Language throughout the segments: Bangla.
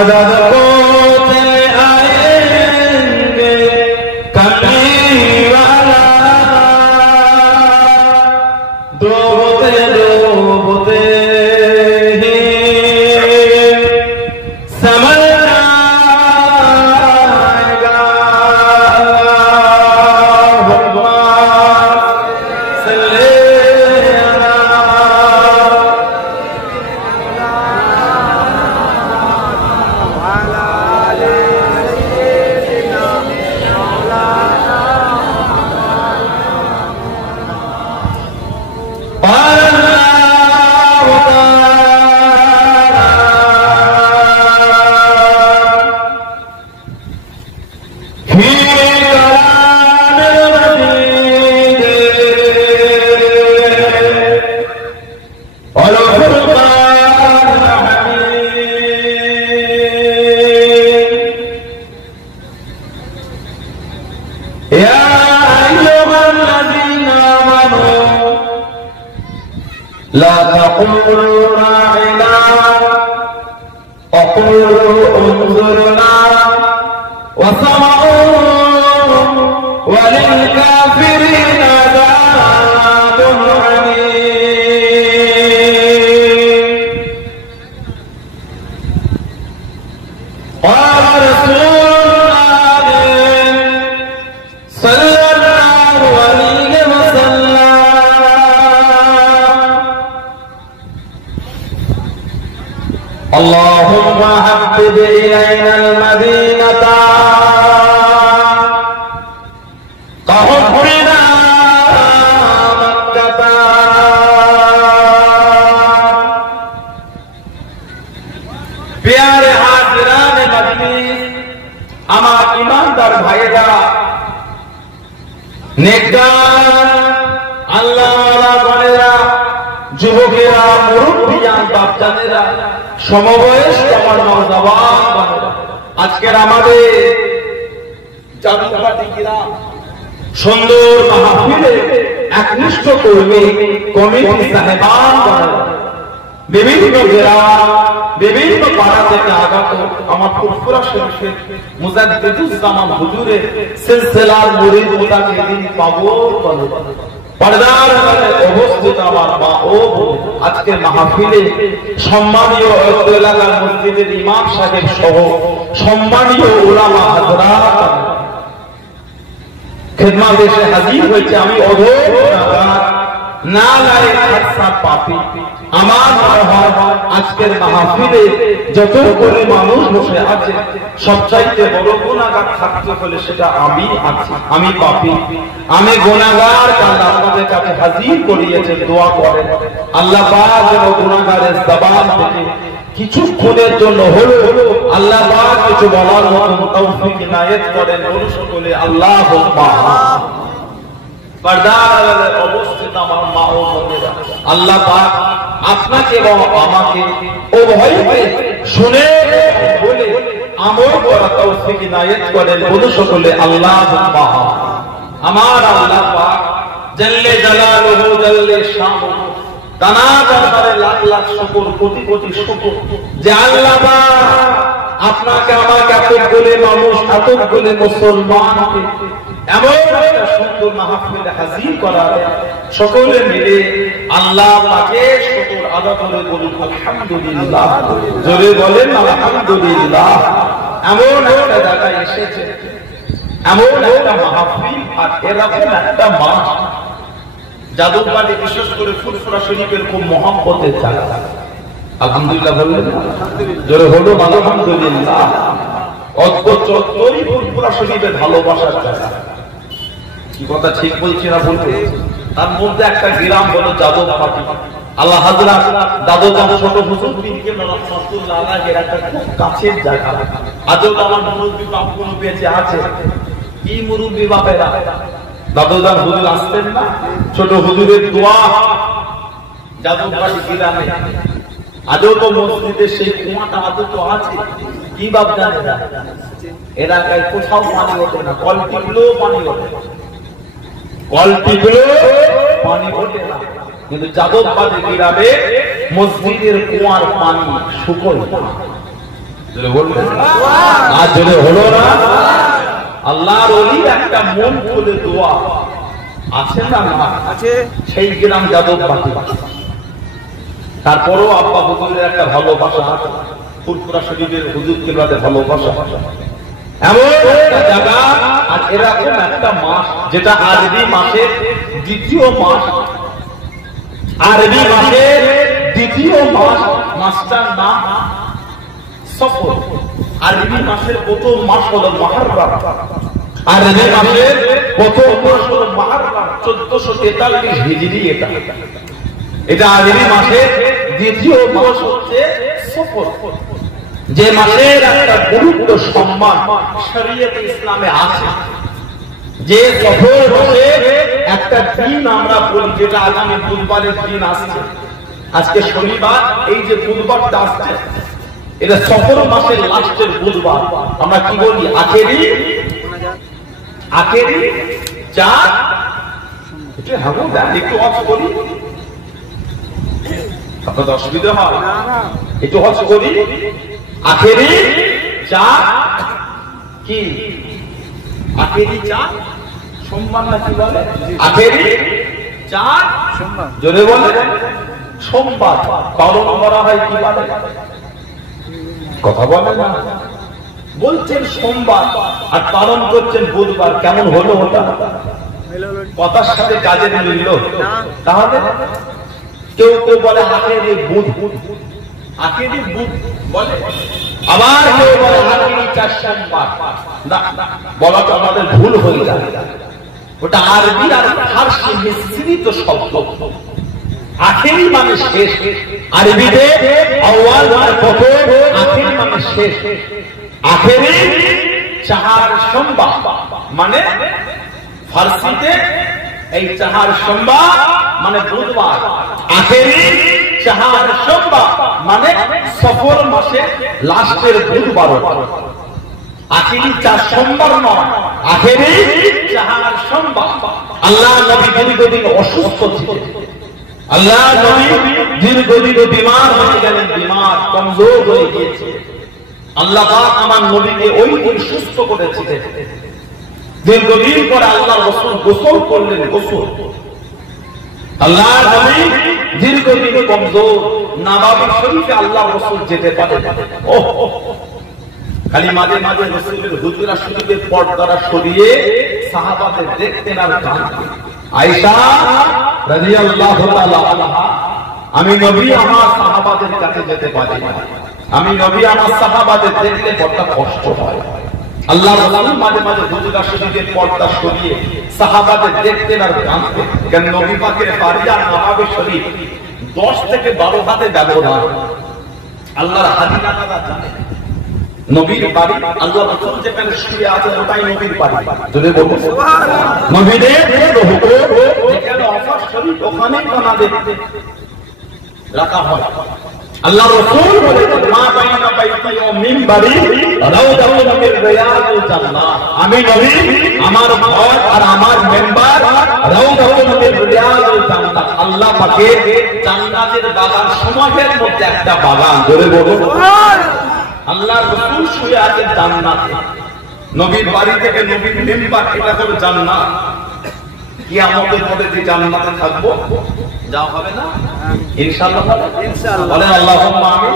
मदद को चले आएंगे कमली वाला डूबते ही समझ जाएगा لا تقولوا راعنا وقولوا انظرنا واسمعوا وللكافرين عذاب أليم. قال رسول الله صلى الله عليه وسلم اللهم حبب إلينا المدينة كحبنا مكة. प्यारे हाजिरान मजलिस, আমার ইমানদার ভাইয়েরা, নেককার আল্লাহওয়ালা বোনেরা, যুবকেরা, মুরব্বিয়ান, বাচ্চাদেরা, সমবয়স্ক আমার নওজওয়ান বান্দারা, আজকের আমাদের জাদুঘাটি গ্রাম সুন্দর মাহফিলে একনিষ্ঠ কর্মী কমিটি সাহেবান বান্দারা, বিভিন্ন জেলা, বিভিন্ন পাড়া থেকে আগত আমার ফুরফুরা শরীফের মুজাদ্দিদুজ্জামান হুজুরের সিলসিলার মুরিদ মুতাকিদিন পাগল বলে পর্দার আড়ালে অবস্থিত আমার মা ও বোন, আজকের মাহফিলে সম্মানীয় এলাকার মসজিদের ইমাম সাহেব সহ সম্মানীয় উলামা হযরত খিদমতে এসে হাজির হয়েছে। আমি অধম নালায়েক হাদসা পাপী, আমার মনে হয় আজকের মাহফিলে যত করে মানুষ বসে আছে সবচাইতে বড় গুনাহগার থাকতে হলে সেটা আমি আছি। আমি পাপী, আমি গুনাহগার। আল্লাহ আপনাদের কাছে হাজির করিয়েছেন, দোয়া করেন আল্লাহ পাক যেন গুনাহগারের জবান থেকে কিছুক্ষণের জন্য হলো আল্লাহ পাক কিছু বলার মতো তৌফিক ইনায়েত করেন। সকলে আল্লাহুম্মা পর্দার আড়ালে অবস্থিত আমার মা ও বোনেরা, আল্লাহ পাক আপনাকে এবং আমাকে উভয়কে শুনে বলে আমল করা তৌফিক ইনায়েত করেন। বলে সকলে আল্লাহুম্মা। আমার আল্লাহ পাক জাল্লে জালালুহু জাল্লে শানুহু, তানা দরবারে লাখ লাখ শুকর, কোটি কোটি শুকর যে আল্লাহ পাক আপনাকে আমাকে এতগুলো মানুষ, এতগুলো মুসলমানকে এমন একটা সুন্দর মাহফিলে হাজির করা, সকলে মিলে আল্লাহ পাকে শুকর আদা করে বলুন আলহামদুলিল্লাহ। জোরে বলেন আলহামদুলিল্লাহ। এমন একটা জায়গায় এসেছে, এমন একটা মাহফিল, আর এরকম একটা মাস জাদুঘাটি, বিশেষ করে ফুরফুরা শরীফের খুব মহব্বতের জায়গা। আলহামদুলিল্লাহ বললেন, জোরে হলো আলহামদুলিল্লাহ। অদ্ভুত চত্বরই ফুরফুরা শরীফের ভালোবাসার জায়গা। কি কথা ঠিক বলছি না বলতে? তার মধ্যে একটা গ্রাম হলো যাদবপাটি। আল্লাহ হযরত দাদুজান ছোট হুজুর পীরকে রাহমাতুল্লাহ আলাইহির একটা খুব কাছের জায়গা। আজও আমার মুরব্বি বাপ কোনো বেঁচে আছে। কি মুরব্বি বাপেরা, দাদুজান হুজুর আসতেন না, ছোট হুজুরের দোয়া যাদবপাটি গ্রামে। আজও তো মসজিদে সেই কুয়াটা আজও তো আছে। কি বাপ জানে না, এলাকায় কোথাও পানি ওঠে না, কলটিগুলো পানি ওঠে, কলটিগুলো পানি ওঠে না, কিন্তু যাদবপাটি গ্রামে মসজিদের কুয়ার পানি শুকনো। বলবেন আর যদি হলো না, আল্লাহর ওলির একটা মন খুলে দোয়া আছে না? আছে। সেই গ্রাম যাদব বাকি, তারপরও আব্বা হুজুরের একটা ভালোবাসা, ফুরফুরা শরীফের হুজুর কেবলাদের ভালোবাসা, এমন একটা জায়গা। আর এরকম একটা মাস যেটা আরবি মাসের দ্বিতীয় মাস, আরবি মাসের দ্বিতীয় মাস, মাসটার নাম সফর। আরবি মাসের প্রথম মাস হলো মুহররম, আরবি মাসের প্রথম মাস হলো মুহররম 1443 হিজরি। এটা আরবি মাসের দ্বিতীয় মাস হচ্ছে সফর, যে মাসের একটা গুরুত্ব সম্মান শরীয়তে ইসলামে আছে। যে সফর মাসে একটা দিন আমরা বলি, যেটা আগামী বুধবারের দিন আসছে, আজকে শনিবার, এই যে বুধবারটা আসছে এটা সফর মাসের লাস্টের বুধবার। আমরা কি বলি? আখেরি চার। একটু হজ করি, আপনাদের অসুবিধা হয়? একটু হজ করি। আখেরি চার কি? আখেরি চার সোমবার না কি বলে? আখেরি চার জোরে বলে সোমবার পালন করা হয় কি বলে? কথা বলে না, বলছেন সোমবার আর পালন করছেন বুধবার। কেমন হলো ওটা? কথার সাথে কাজের মিলল? তাহলে কেউ কেউ বলে আখেরি বুধ, আখেরি বুধ বলে, আবার কেউ বলে আখেরি চার সোমবার। বলাটা আমাদের ভুল হয়ে যায়। ওটা আরবি আর ফার্সি মিশ্রিত শব্দ। আখেরি মানে শেষ, আরবিতে আউয়াল মানে প্রথম, আখেরি মানে শেষ। আখেরি চার সোমবার মানে ফার্সিতে এই চার সোমবার মানে বুধবার, আখেরি চার সোমবার মানে সফর মাসে লাস্টের বুধবার। আখেরি চার সোমবার নয়, আখেরি চার সোমবার। আল্লাহ নবী দীর্ঘদিন অসুস্থ ছিলেন, আল্লাহ নবী দীর্ঘদিন বিমার হয়ে গেলেন, বিমার কমজোর হয়ে গিয়েছে। আল্লাহ পাক আমার নবীকে ওই দিন সুস্থ করেছিলেন। দীর্ঘদিন পরে আল্লাহ রাসূল গোসল করলেন, গোসল। আল্লাহ নবী দীর্ঘদিন কমজোর, নববী শরীফে আল্লাহ রাসূল যেতে পারেন। খালি মাঝে মাঝে রাসূলের হুজরা শরীফের পর্দাটা সরিয়ে সাহাবাদের দেখতেন আর জানতেন। আয়েশা রাদিয়াল্লাহু তাআলা আনহা, আমি নবী আমার সাহাবাদের কাছে যেতে পারি না, আমি নবী আমার সাহাবাদের দেখলে বড় কষ্ট হয়। আল্লাহ রাসূল মাঝে মাঝে হুজরা শরীফের পর্দা সরিয়ে সাহাবাদের দেখতেন আর জানতেন। কেন? নবী পাকের বাড়ি আর নববী শরীফ 10 থেকে 12 হাতে ব্যবধান। আল্লাহর হাদিনা দাদা জানেন নবীর বাড়ি, আল্লাহ রাসূল যেখানে শুয়ে আছেন ওটাই নবীর বাড়ি। যদি বলবো সুবহানাল্লাহ, নবীদের হুকুম যেখানে অফার শরীফ ওখানেই আমাদের রাখা হয়। আল্লাহ রাসূল বলেছেন, মা বাইনা বাইতি ওয়া মিনবারি রাউদাতুন মিন রিয়াদিল জান্নাহ। আমি নবী, আমার ঘর আর আমার মিনবার রাউদাতুন মিন রিয়াদিল জান্নাহ, আল্লাহ পাকের জান্নাতের বাগান সমূহের মধ্যে একটা বাগান। জোরে বলুন সুবহানাল্লাহ। আল্লাহ রাসূল শুয়ে আছেন জান্নাতে, নবীর বাড়ি থেকে নবীর মিম্বার, এটা হলো জান্নাত। কিয়ামতের পরে যে জান্নাতে থাকবো, যাওয়া হবে না ইনশাআল্লাহ? ইনশাআল্লাহ বলেন আল্লাহুম্মা আমিন।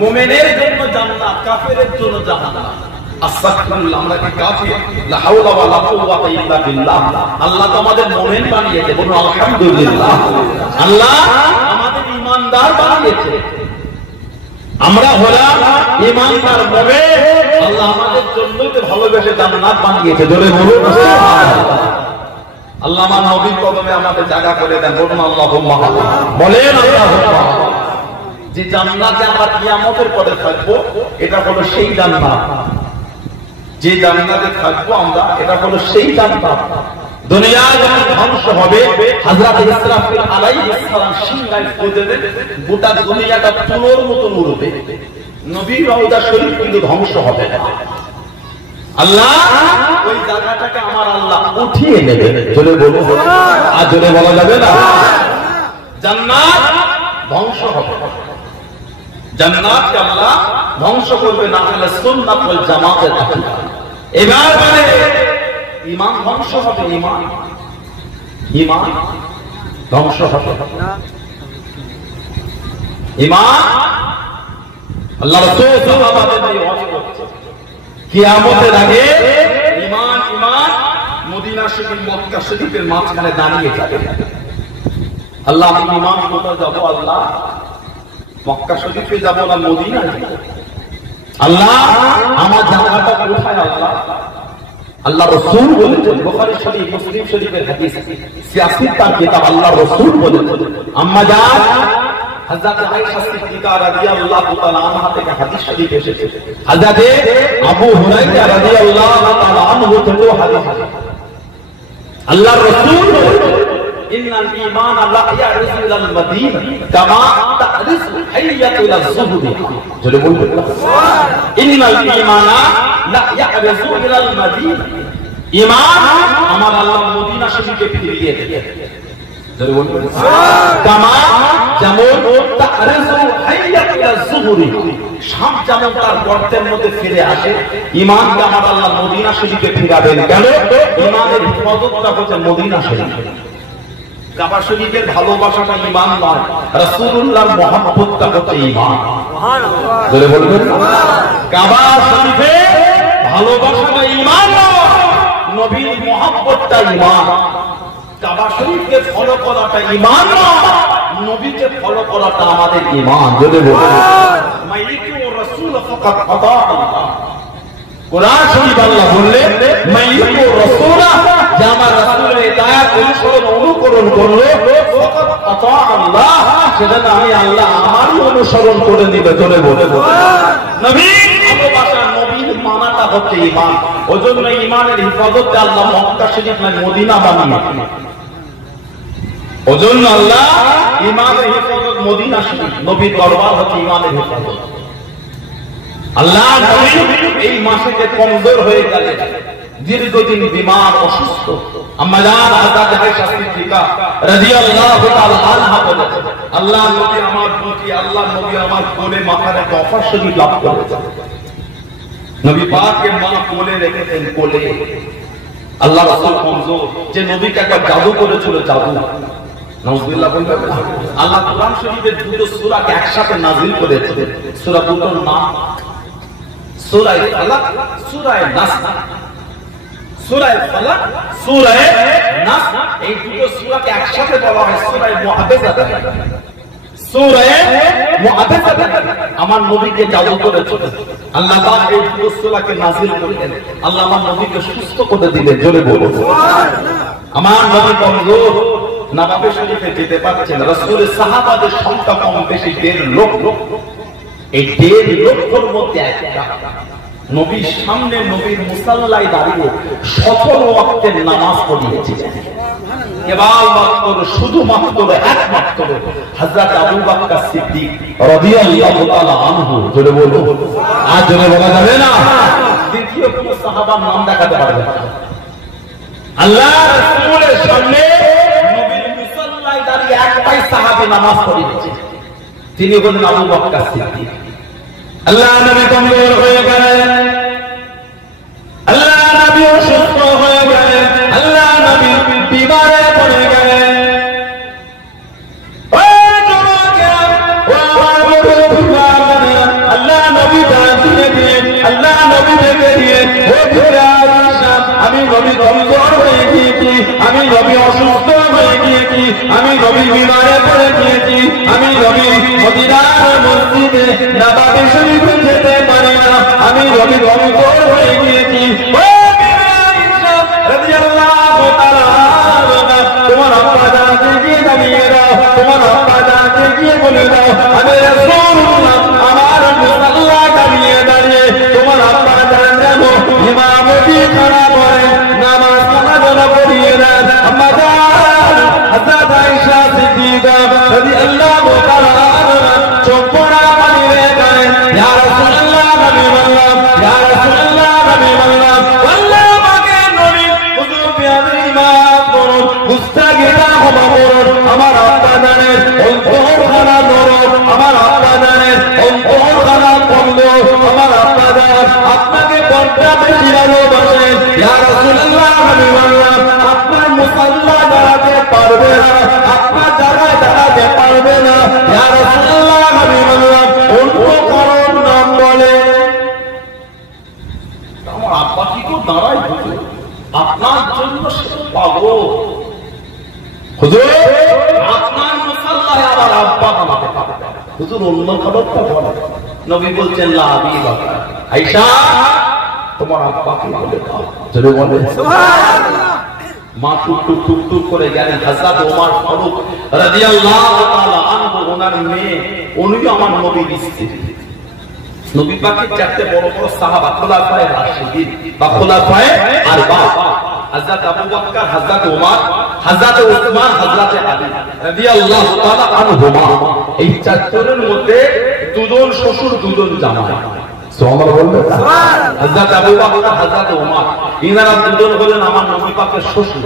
মুমিনের জন্য জান্নাত, কাফেরের জন্য জাহান্নাম। আস্তাগফিরুল্লাহ, আমরা কি কাফির? লা হাওলা ওয়া লা কুওয়াতা ইল্লা বিল্লাহ। আল্লাহ তো আমাদের মুমিন বানিয়েছে, বলুন আলহামদুলিল্লাহ। আল্লাহ আমাদের ঈমানদার বানিয়েছে, আমরা হলাম ঈমানদার মুমিন। আল্লাহ আমাদের জন্যই তো ভালোবেসে জান্নাত বানিয়েছে। জোরে বলুন সুবহানাল্লাহ। আল্লাহ আমার নবীর কদমে আমাদের জায়গা করে দেন, বলুন আল্লাহুম্মা বলেন আল্লাহুম্মা। যে জান্নাতে আমরা কিয়ামতের পরে থাকবো, এটা হলো সেই জান্নাত। যে জান্নাতে থাকবো আমরা, এটা হলো সেই জান্নাত। দুনিয়া যখন ধ্বংস হবে, হযরত ইসরাফিল আলাইহিস সালাম সিংহায় ফুঁকে দেবেন, গোটা দুনিয়াটা তুলোর মতন উড়বে। নবীর রওজা শরীফ কিন্তু ধ্বংস হবে না। আল্লাহ ওই জায়গাটাকে আমার আল্লাহ উঠিয়ে নেবে। জোরে বলুন, আর জোরে বলা যাবে না? জান্নাত ধ্বংস হবে, জান্নাতকে আল্লাহ ধ্বংস করবে না হলে সুন্নাত ওয়াল জামাতের আকীদা। এবার বলে ঈমান ধ্বংস হবে, ঈমান ধ্বংস হবে না। ঈমান আল্লাহ রাসূল সাল্লাল্লাহু আলাইহি ওয়াসাল্লাম বলেছেন কিয়ামতের আগে ঈমান মদিনা শরীফ মক্কা শরীফের মাঝখানে দাঁড়িয়ে যাবে। আল্লাহ আমি ঈমান কোথায় যাব? আল্লাহ মক্কা শরীফে যাব না মদিনায় যাব? আল্লাহ আমার জায়গাটা কোথায়? আল্লাহ রাসূল বলেছেন, বুখারী শরীফ মুসলিম শরীফের হাদিস, সিয়াসিত তার কিতাব, আল্লাহ রাসূল বলেছেন আম্মা জান হযরত আয়েশা সিদ্দিকা রাদিয়াল্লাহু তাআলা আনহা থেকে হাদিস শরীফ এসেছে। হযরত আবু হুরায়রা রাদিয়াল্লাহু তাআলা আনহু থেকে হাদিস, আল্লাহ রাসূল ইন্নাল ঈমান লা ইয়ারিসু ইলাল মাদিনা কামা তারিসু হাইয়াতু ইলাজ যুহুরি। জোরে বলবেন সুবহানাল্লাহ। ইন্নাল ঈমান লা ইয়ারিসু ইলাল মাদিনা, ঈমান আমার আল্লাহ মদিনা শরীফে ফিরিয়ে দেবে। জোরে বলবেন সুবহানাল্লাহ। কামা যেমন তারিসু হাইয়াতু ইলাজ যুহুরি, সাপ যেমন তার গর্তের মধ্যে ফিরে আসে, ঈমানকে আমার আল্লাহ মদিনা শরীফে ফিরাবেন। কেন? ঈমানের হিফাজতটা হচ্ছে মদিনা শরীফ। কাবা শরীফের ভালোবাসাটা ঈমান নয়, রাসূলুল্লাহর মহব্বতটা হচ্ছে ঈমান। সুবহানাল্লাহ। বলে বলবেন কাবা শরীফের ভালোবাসাটা ঈমান নয়, নবীর মহব্বতটা ঈমান। কাবা শরীফকে ফলো করাটা ঈমান নয়, নবীকে ফলো করাটা আমাদের ঈমান। বলে বলবেন মাইয়িতু রাসূল ফাকাত আতা আল্লাহ। কোরআন শরীফ আল্লাহ বললেন মাইয়িতু রাসূল, যে আমার রাসূলের হিদায়াত অনুকরণ করলো ফাকাত আতা আল্লাহ, সেটা আমি আল্লাহ আমারই অনুসরণ করে নিবে। চলে বলে নবীর ভালোবাসা, নবীর মানাটা হচ্ছে ঈমান। ওজন্য ঈমানের হিফাজতে আল্লাহ মক্কা শরীফ নয় মদিনা বানিয়েছেন। ওজন্য আল্লাহ ঈমানের হিফাজত মদিনা শরীফ, নবীর দরবার হচ্ছে ঈমানের হিফাজত। আল্লাহ নবী এই মাসে যে কমজোর হয়ে গেলেন, দীর্ঘদিন বিমার অসুস্থ, আম্মা জান হযরত আয়েশা সিদ্দিকা রাদিয়াল্লাহু তাআলা আনহা বলেছেন আল্লাহ নবী আমার প্রতি, আল্লাহ নবী আমার কোলে মাথার একটা অপারেশন লাভ করেছেন। নবী পাকের মা কোলে রেখেছেন, কোলে। আল্লাহ রাসূল কমজোর, যে নবীকে একটা জাদু করেছিল, জাদু। নাউযুবিল্লাহ বলবেন। আল্লাহ কোরআন শরীফের দুটো সূরাকে একসাথে নাযিল করেছেন। সূরা দুটোর নাম সূরা ফালাক, সূরা নাস। সূরা ফালাক, সূরা নাস, এই দুটো সূরাকে একসাথে বলা হয় সূরা মুআব্বাসাত। সূরা মুআব্বাসাত আমার নবীকে জাদু করেছিল, আল্লাহ পাক এই দুটো সূরাকে নাযিল করলেন, আল্লাহ আমার নবীকে সুস্থ করে দিলেন। জোরে বলুন সুবহানাল্লাহ। আমার নবী কমজোর, নববী শরীফে যেতে পারছেন, রাসূলের সাহাবাদের সংখ্যা কম বেশি 1.5 লক্ষ। এই 1.5 লক্ষের মধ্যে একটা নবীর সামনে, নবীর মুসাল্লায় দাঁড়িয়ে 17 ওয়াক্তের নামাজ পড়িয়েছিলেন। কেবলমাত্র, শুধুমাত্র, একমাত্র হযরত আবু বকর সিদ্দিক রাদিয়াল্লাহু তাআলা আনহু। জোরে বলুন, আর জোরে বলা যাবে না। দ্বিতীয় কোন সাহাবার নাম দেখাতে পারবে না। আল্লাহ রাসূলের সামনে নবীর মুসাল্লায় দাঁড়িয়ে একটাই সাহাবী নামাজ পড়িয়েছে, তিনি হলেন আবু বকর সিদ্দিক। আল্লাহ নবী কমজোর হয়ে গেলেন, আল্লাহ নবী অসুস্থ হয়ে গেলেন, আল্লাহ নবী বিমারে পড়ে গেলেন। আল্লাহ নবী আল্লাহ নবী ডেকে দিয়ে, আমি নবী কমজোর হয়ে গিয়েছি, আমি নবী অসুস্থ হয়ে গিয়েছি, আমি নবী বিমারে পড়ে গিয়েছি, আমি নবী মদিনার মসজিদে নববী শরীফে যেতে পারি না, আমি নবী কমজোর হয়ে গিয়েছি। তোমার আব্বা জানতে গিয়ে জানিয়ে দাও, তোমার আব্বা জানতে গিয়ে বলে দাও আমি রাসূলুল্লাহ আমার মুসাল্লা দাঁড়িয়ে দাঁড়িয়ে তোমার আব্বা জান যেন ইমামতি করা পড়ে নামাজ কাজা পড়িয়ে দেন। আম্মা জান হযরত আয়েশা সিদ্দিকা রাদিয়াল্লাহু তাআলা আনহা চোখ পড়া পানি রে করেন, ইয়া রাসূলুল্লাহ, নবী বললাম, ইয়া রাসূলুল্লাহ, নবী বললাম, আল্লাহ পাকের নবী হুজুর পেয়ারে ইমাম করুন, মুস্তাগিরা হওয়া করুন। আমার আব্বা জানেন অন্তর খানা নরম, আমার আব্বা জানেন অন্তর আপনাকে বড়টা বেশি ভালোবাসেন ইয়া রাসূলুল্লাহ হাবিবাল্লাহ আপনার মুসাল্লা দাঁড়াতে পারবে না আপনার জায়গায় দাঁড়াতে পারবে না ইয়া রাসূলুল্লাহ হাবিবাল্লাহ অন্য কারণ নাম বলে আমার আব্বা কি করে দাঁড়ায় আপনার জন্য সে পাগল হুজুর আপনার মুসাল্লায় আমার আব্বা বানাতে পারবে হুজুর অন্য খবরটা বলে নবী বলছেন লা আবি বকর আয়েশা তোমার আব্বাকে বলে দাও জোরে বলে সুবহানাল্লাহ মা টুক করে গেলেন হযরত ওমর ফারুক রাদিয়াল্লাহু তাআলা আনহু ওনার মেয়ে উনি আমার নবীর স্ত্রী নবী পাকের চারটি বড় বড় সাহাবা খোলাফায়ে রাশিদিন বা খোলাফায়ে আরবা হযরত আবু বকর হযরত ওমর হযরত উসমান হযরত আলী রাদিয়াল্লাহু তাআলা আনহুমা এই চারজনের মধ্যে দুজন শ্বশুর দুজন জামাই সুবহানাল্লাহ বলবেন সুবহানাল্লাহ হযরত আবু বকর হযরত ওমর ইনারা দুজন হলেন আমার নবী পাকের শ্বশুর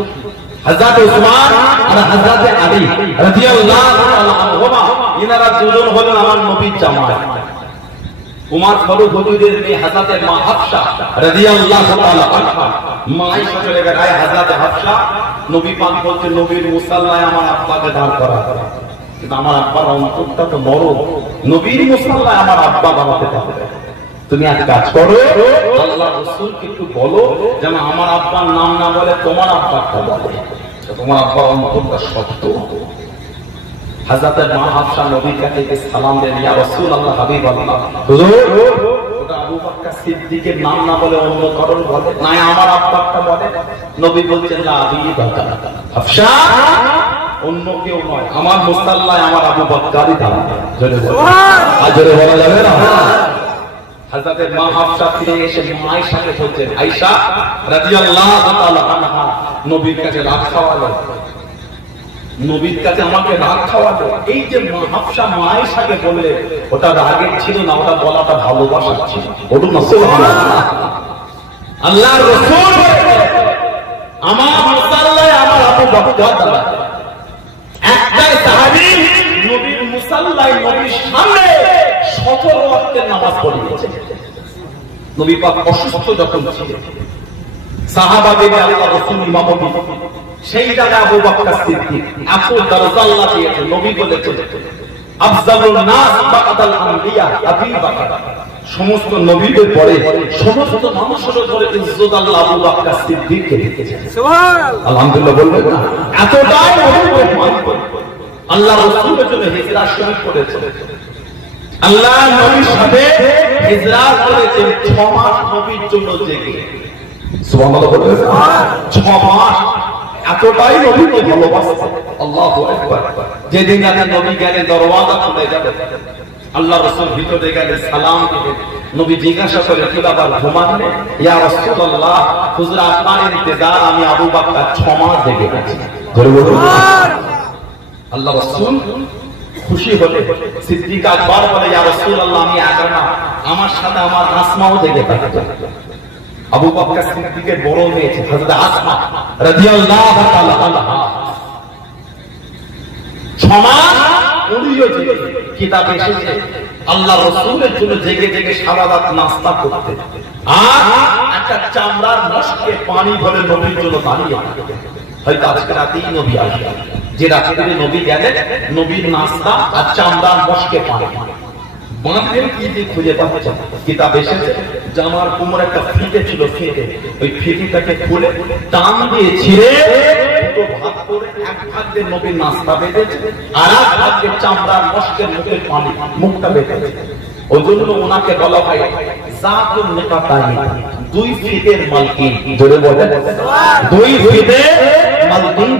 হযরত উসমান আর হযরত আলী রাদিয়াল্লাহু তাআলা আনহুমা ইনারা দুজন হলেন আমার নবীর জামাই উমর ফারুক হুজুরের মেয়ে হযরত মা হাফসা রাদিয়াল্লাহু তাআলা আনহা মা আয়েশা চলে গেলেন হযরত হাফসা নবী পাক বলতে নবীর মুসাল্লায় আমার আব্বাকে দাঁড় করা কিন্তু আমার আব্বার অন্তরটা তো নরম নবীর মুসাল্লায় আমার আব্বা বানাতে পারবে তুমি এক কাজ করো আল্লাহর রাসূলকে একটু বলো যেন আমার আব্বার নাম না বলে তোমার আব্বাটা বলে তোমার আব্বার অন্তরটা শক্ত হযরত মা হাফসা নবীর কাছে সালাম দেন ইয়া রাসূলুল্লাহ হাবিবাল্লাহ হুজুর ওটা আবু বকর সিদ্দিকের নাম না বলে অন্য কারণ বলে না আমার আব্বাটা বলে নবী বলছেন লা আবি বকর হাফসা অন্য কেউ নয় আমার মুসাল্লায় আমার আবু বকরই দাঁড়াবে জোরে সুবহানাল্লাহ আজরে বলা যাবে না হযরত মা হাফসা ফিরে এসে মা আয়েশাকে বলছেন আয়েশা রাদিয়াল্লাহু তাআলা আনহা নবীর কাছে রাত খাওয়ালো নবীর কাছে আমাকে রাগ খাওয়াতো এই যে হাফসা মা আয়েশাকে বললে ওটা রাগের ছিল না ওটা বলাটা ভালোবাসা ছিল বলুন না সুবহানাল্লাহ আল্লাহর রাসূল আমার মুসাল্লায় আমার আবু বকর দাঁড়ায় একটাই সাহাবী নবীর মুসাল্লায় নবীর সামনে 17 ওয়াক্তের নামাজ পড়িয়েছে নবী পাক অসুস্থ যখন ছিলেন সাহাবাদের আল্লাহর রাসূল ইমামতি সেই জায়গায় আবু বকর সিদ্দিক আপু দরজাল্লাহ দিয়েছে নবী বলেছেন আফজালুন নাস বাদাল আম্বিয়া আবু বকর সমস্ত নবীদের পরে সমস্ত মানুষের উপরে ইজ্জত আল্লাহ আবু বকর সিদ্দিককে রেখেছেন সুবহানাল্লাহ আলহামদুলিল্লাহ বলবেন না এতটাই নবীর মান আল্লাহ রাসূলের জন্য হিজরত শরীফ করেছেন আল্লাহ নবীর সাথে হিজরত করেছেন 6 মাস নবীর জন্য জেগে সুবহানাল্লাহ বলবেন 6 মাস এতটাই নবীকে ভালোবাসতেন আল্লাহু আকবার যেদিন আগে নবী গেলে দরওয়াজা খুলে যাবে আল্লাহ রাসূল ভিতরে গেলে সালাম দিলেন নবী জিজ্ঞাসা করে কি বাবা ঘুমাননি ইয়া রাসূলুল্লাহ হুজুর আপনার ইন্তজার আমি আবু বকর 6 মাস জেগে আছি জোরে বলুন আল্লাহ রাসূল খুশি হলে সিদ্দিক আকবর বলে ইয়া রাসূলুল্লাহ আমি একা না আমার সাথে আমার আসমাও জেগে থাকে আবু বকর সিদ্দিকের বড় মেয়ে হযরত আসমা রাদিয়াল্লাহু তাআলা আনহা 6 মাস উনিও জেগে কিতাবে এসেছে আল্লাহর রাসূলের জন্য জেগে জেগে সারা রাত নাস্তা করতে আর একটা চামড়ার মশকে পানি ভরে নবীর জন্য দাঁড়িয়ে হয়তো আজকে রাতেই নবী আসবেন যে রাতে নবী গেলেন নবীর নাস্তা আর চামড়ার মশকে পানি বাঁধের কি দিয়ে খুঁজে পাচ্ছে কিতাব এসেছে জামার কোমর একটা ফিতে ছিল ফিতে ওই ফিতিটাকে খুলে টান দিয়ে ছিঁড়ে দুটো ভাগ করে এক ভাগ দিয়ে নবীর নাস্তা বেঁধেছে আর এক ভাগ দিয়ে চামড়ার মশকের মুখে পানি মুখটা বেঁধেছে ওই জন্য ওনাকে বলা হয় জাতুন নিকাতাই দুই ফিতের মালকিন জোরে বলেন দুই ফিতের মালকিন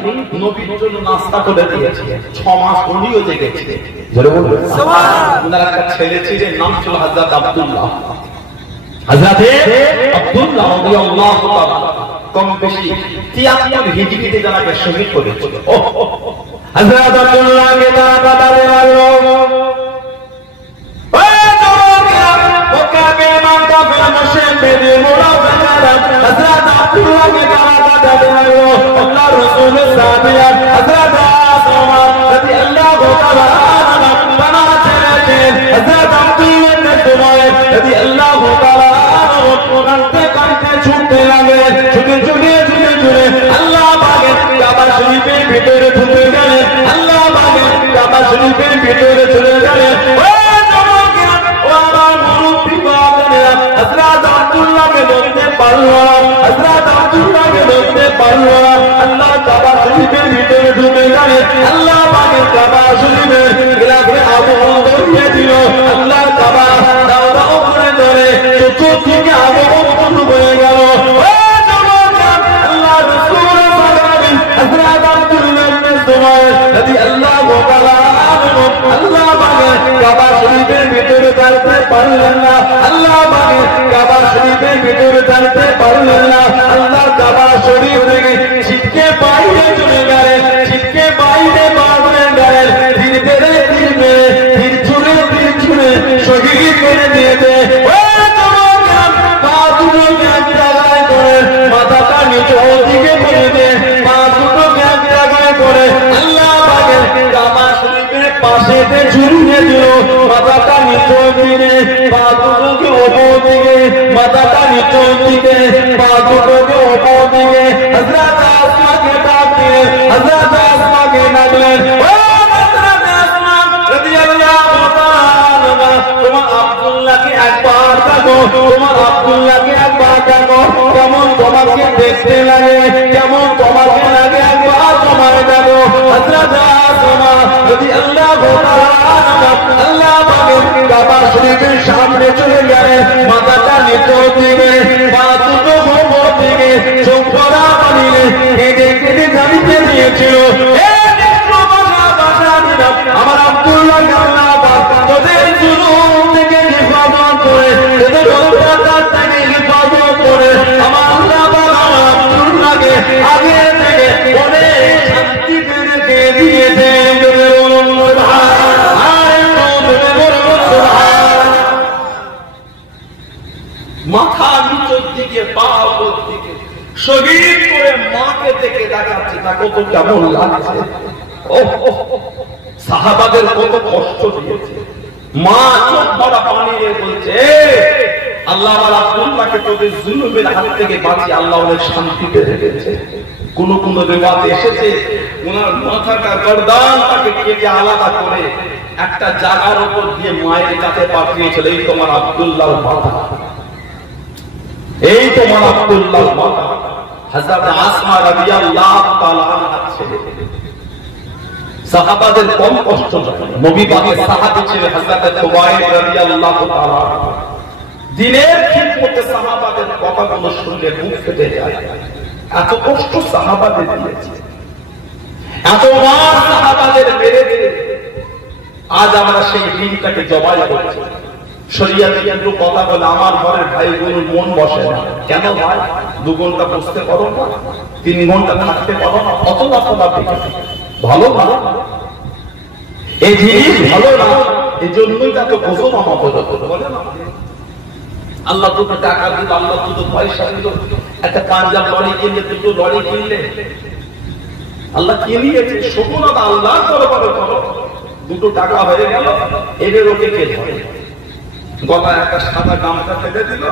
নবীর জন্য নাস্তা করে দিয়েছে 6 মাস উনিও জেগেছে জোরে বলুন সুবহানাল্লাহ ওনার একটা ছেলে ছিল নাম ছিল হযরত আব্দুল্লাহ হযরত আব্দুল্লাহ রাদিয়াল্লাহু তাআলা কম বেশি 73 হিজরিতে যারা শহীদ করেছিল হযরত আব্দুল্লাহকে তারা কাটারে লাগলো কাঁদতে কাঁদতে ছুটতে লাগে, ছুটে ছুটে ছুটে ছুটে আল্লাহ পাকের কাবা শরীফের ভিতরে ঢুকে গেলেন, আল্লাহ পাকের কাবা শরীফের ভিতরে চলে গেলেন। হযরত আব্দুল্লাহকে ধরতে পারল না, হযরত আব্দুল্লাহকে ধরতে পারল না। আল্লাহ কাবা শরীফের ভিতরে ঢুকে গেলেন, আল্লাহ পাকের কাবা শরীফের গিলাফে আগুন ধরিয়ে দিল। আল্লাহ কাবা দাও দাও করে ধরে চতুর্দিকে আগুন শুরু হয়ে গেল। আল্লাহ রাসূল হযরত আব্দুল্লাহর সময় নবী আল্লাহ তাআলা আল্লাহ পাকের কাবা শরীফের ভিতরে যাইতে পারলেন না, আল্লাহ পাকের কাবা শরীফের ভিতরে যাইতে পারলেন না। আল্লাহ কাবা শরীফ থেকে ছিটকে বাইরে চলে গেলেন, ছিটকে বাইরে বাড়ে গেলেন। ধীরে ধীরে ধীরে ধীরে ছুড়ে ধীরে ছুড়ে শহীদ করে দিয়েছে। পা দুটোকে এক জায়গায় করে মাথাটা নিচের দিকে করে দিয়ে পা দুটোকে এক জায়গায় করে আল্লাহ পাকের কাবা শরীফের পাশে ঝুলিয়ে দিল। মাথাটা নিচের দিকে, পা দুটোকে ওপর দিকে, মাথাটা নিচের দিকে, পা দুটোকে ওপর দিকে। হযরত আসমাকে ডাক দিয়ে হযরত আসমাকে ডাকলেন, ও হযরত আসমা রাদিয়াল্লাহু তাআলা, তোমার আব্দুল্লাহকে একবার দেখো, তোমার আব্দুল্লাহকে একবার দেখো, কেমন তোমাকে দেখতে লাগে, কেমন তোমাকে লাগে, একবার তোমার দেখো। হযরত আসমা রাদিয়াল্লাহু তাআলা আল্লাহ পাকের কাবা শরীফের সামনে চলে গেলেন, মাথাটা নিচের দিকে, পা দুটো ওপর দিকে, চোখ ভরা পানিতে কেঁদে কেঁদে জানিতে দিয়েছিল, আমার আব্দুল্লাহ আল্লাহ পাক তোদের জুলুম থেকে হেফাজত করে, তোদের অত্যাচার থেকে হেফাজত করে আমার আল্লাহ পাক আমার আব্দুল্লাহকে আগে থেকে অনেক শান্তিতে রেখে দিয়েছে। মাথা নিচের দিকে, পা উপর দিকে, শহীদ করে মাকে দেখে দেখাচ্ছে তা কত কেমন লাগছে। সাহাবাদের কত কষ্ট দিয়েছে। মা চোখ ভরা পানি দিয়ে বলছে, আল্লাহ আব্দুল্লাহকে তোদের জুলুমের হাত থেকে বাঁচিয়ে আল্লাহ অনেক শান্তিতে রেখেছে। কোন কোন রিওয়ায়ে এসেছে ওনার মাথাটা গর্দান তাকে কেটে আলাদা করে একটা জায়গার উপর দিয়ে মায়ের কাছে পাঠিয়েছিল, এই তোমার আব্দুল্লাহর মাথা, এই তোমার আব্দুল্লাহর মাথা। হযরত আসমা রাদিয়াল্লাহু তাআলা আনহা ছেলে। সাহাবাদের কম কষ্ট হয়। নবী পাকের সাহাবী ছিলেন হযরত খুবাইব রাদিয়াল্লাহু তাআলা। দিনের খিদমতে সাহাবাদের কথাগুলো শুনলে বুক ফেটে যায়। এত কষ্ট সাহাবাদের দিয়েছে, এত মার সাহাবাদের মেরে দিয়ে আজ আমরা সেই দিনটাকে জবাই করছি। শরিয়াতে কিন্তু কথা বলে আমার ঘরের ভাইগুলোর মন বসে না। কেন ভাই? 2 ঘন্টা বসতে পারো না, 3 ঘন্টা থাকতে পারো না, কত লাফালা ভালো ভালো এই জিনিস ভালো না, এই জন্যই তাকে বোঝো মামা বলে না। আল্লাহ তোকে টাকা দিল, আল্লাহ তোকে পয়সা দিল, একটা পাঞ্জাব লড়াই কিনলে, 2টো লড়াই কিনলে, আল্লাহ কিনিয়েছে। শোনো না, আল্লাহ করে করো, 2টো টাকা হয়ে গেল, এদের ওকে কে ধরে? গলায় একটা সাদা গামছা ফেলে দিল,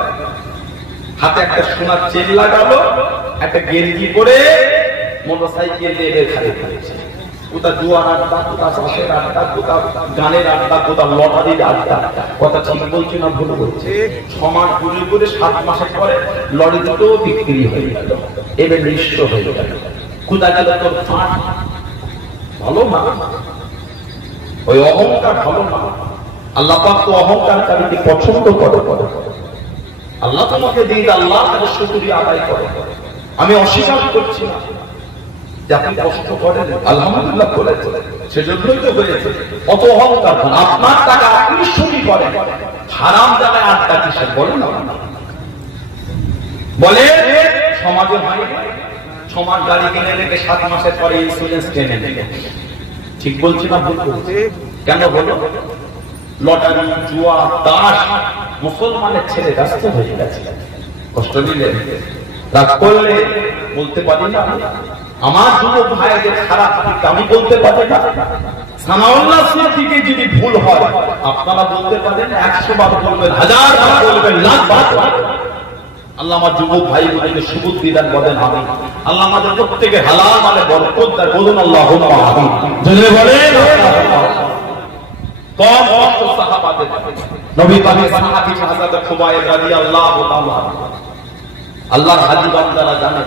হাতে একটা সোনার চেন লাগালো, একটা গেঞ্জি পরে মোটরসাইকেল দিয়ে বের খালি করেছে। কোথা জুয়ার আড্ডা, কোথা চাষের আড্ডা, কোথা গানের আড্ডা, কোথা লটারির আড্ডা। কথা ঠিক বলছি না ভুল বলছি? 6 মাস ঘুরে ঘুরে 7 মাসের পরে লরি দুটো বিক্রি হয়ে গেল, এবার নিঃস্ব হয়ে গেল। কোথা গেল তোর ফাঁট? ভালো না, ওই অহংকার ভালো না। আল্লাহ পাক তো অহংকারকারীকে পছন্দ করে। আল্লাহ তোমাকে দিন, আল্লাহ তার শুকরিয়া আদায় করে। আমি অস্বীকার করছি না যে আপনি কষ্ট করেন, আলহামদুলিল্লাহ বলে, সেজন্যই তো হয়েছে। অত অহংকার আপনার টাকা আপনি চুরি করেন, হারাম জায়গায় আড্ডা কিসের বলেন না? বলে সমাজে হয়, সমাজ গাড়ি কিনে রেখে 7 মাসের পরে ইন্স্যুরেন্স টেনে নেবে। ঠিক বলছি না ভুল বলছি? কেন বলো? লটারি, জুয়া, তাস, মুসলমানের ছেলে ব্যস্ত হয়ে গেছে। কষ্ট দিলে, রাগ করলে বলতে পারি না আমার যুবক ভাইদের খারাপ দিক আমি বলতে পারি না। সানাউল্লাহ সিদ্দিকী যদি ভুল হয় আপনারা বলতে পারেন, 100 বার বলবেন, 1000 বার বলবেন, লাখ বার বলবেন। আল্লাহ আমার যুবক ভাই বোনকে সুবুদ্ধি দান বলেন আমিন। আল্লাহ আমাদের প্রত্যেকে হালাল মালে বরকত দান বলুন আল্লাহুম্মা আমিন। জোরে বলেন কম কত সাহাবাদের নবী পাকের সাহাবী হযরত খুবাইব রাদিয়াল্লাহু তাআলা আল্লাহর হাজি বান্দারা জানে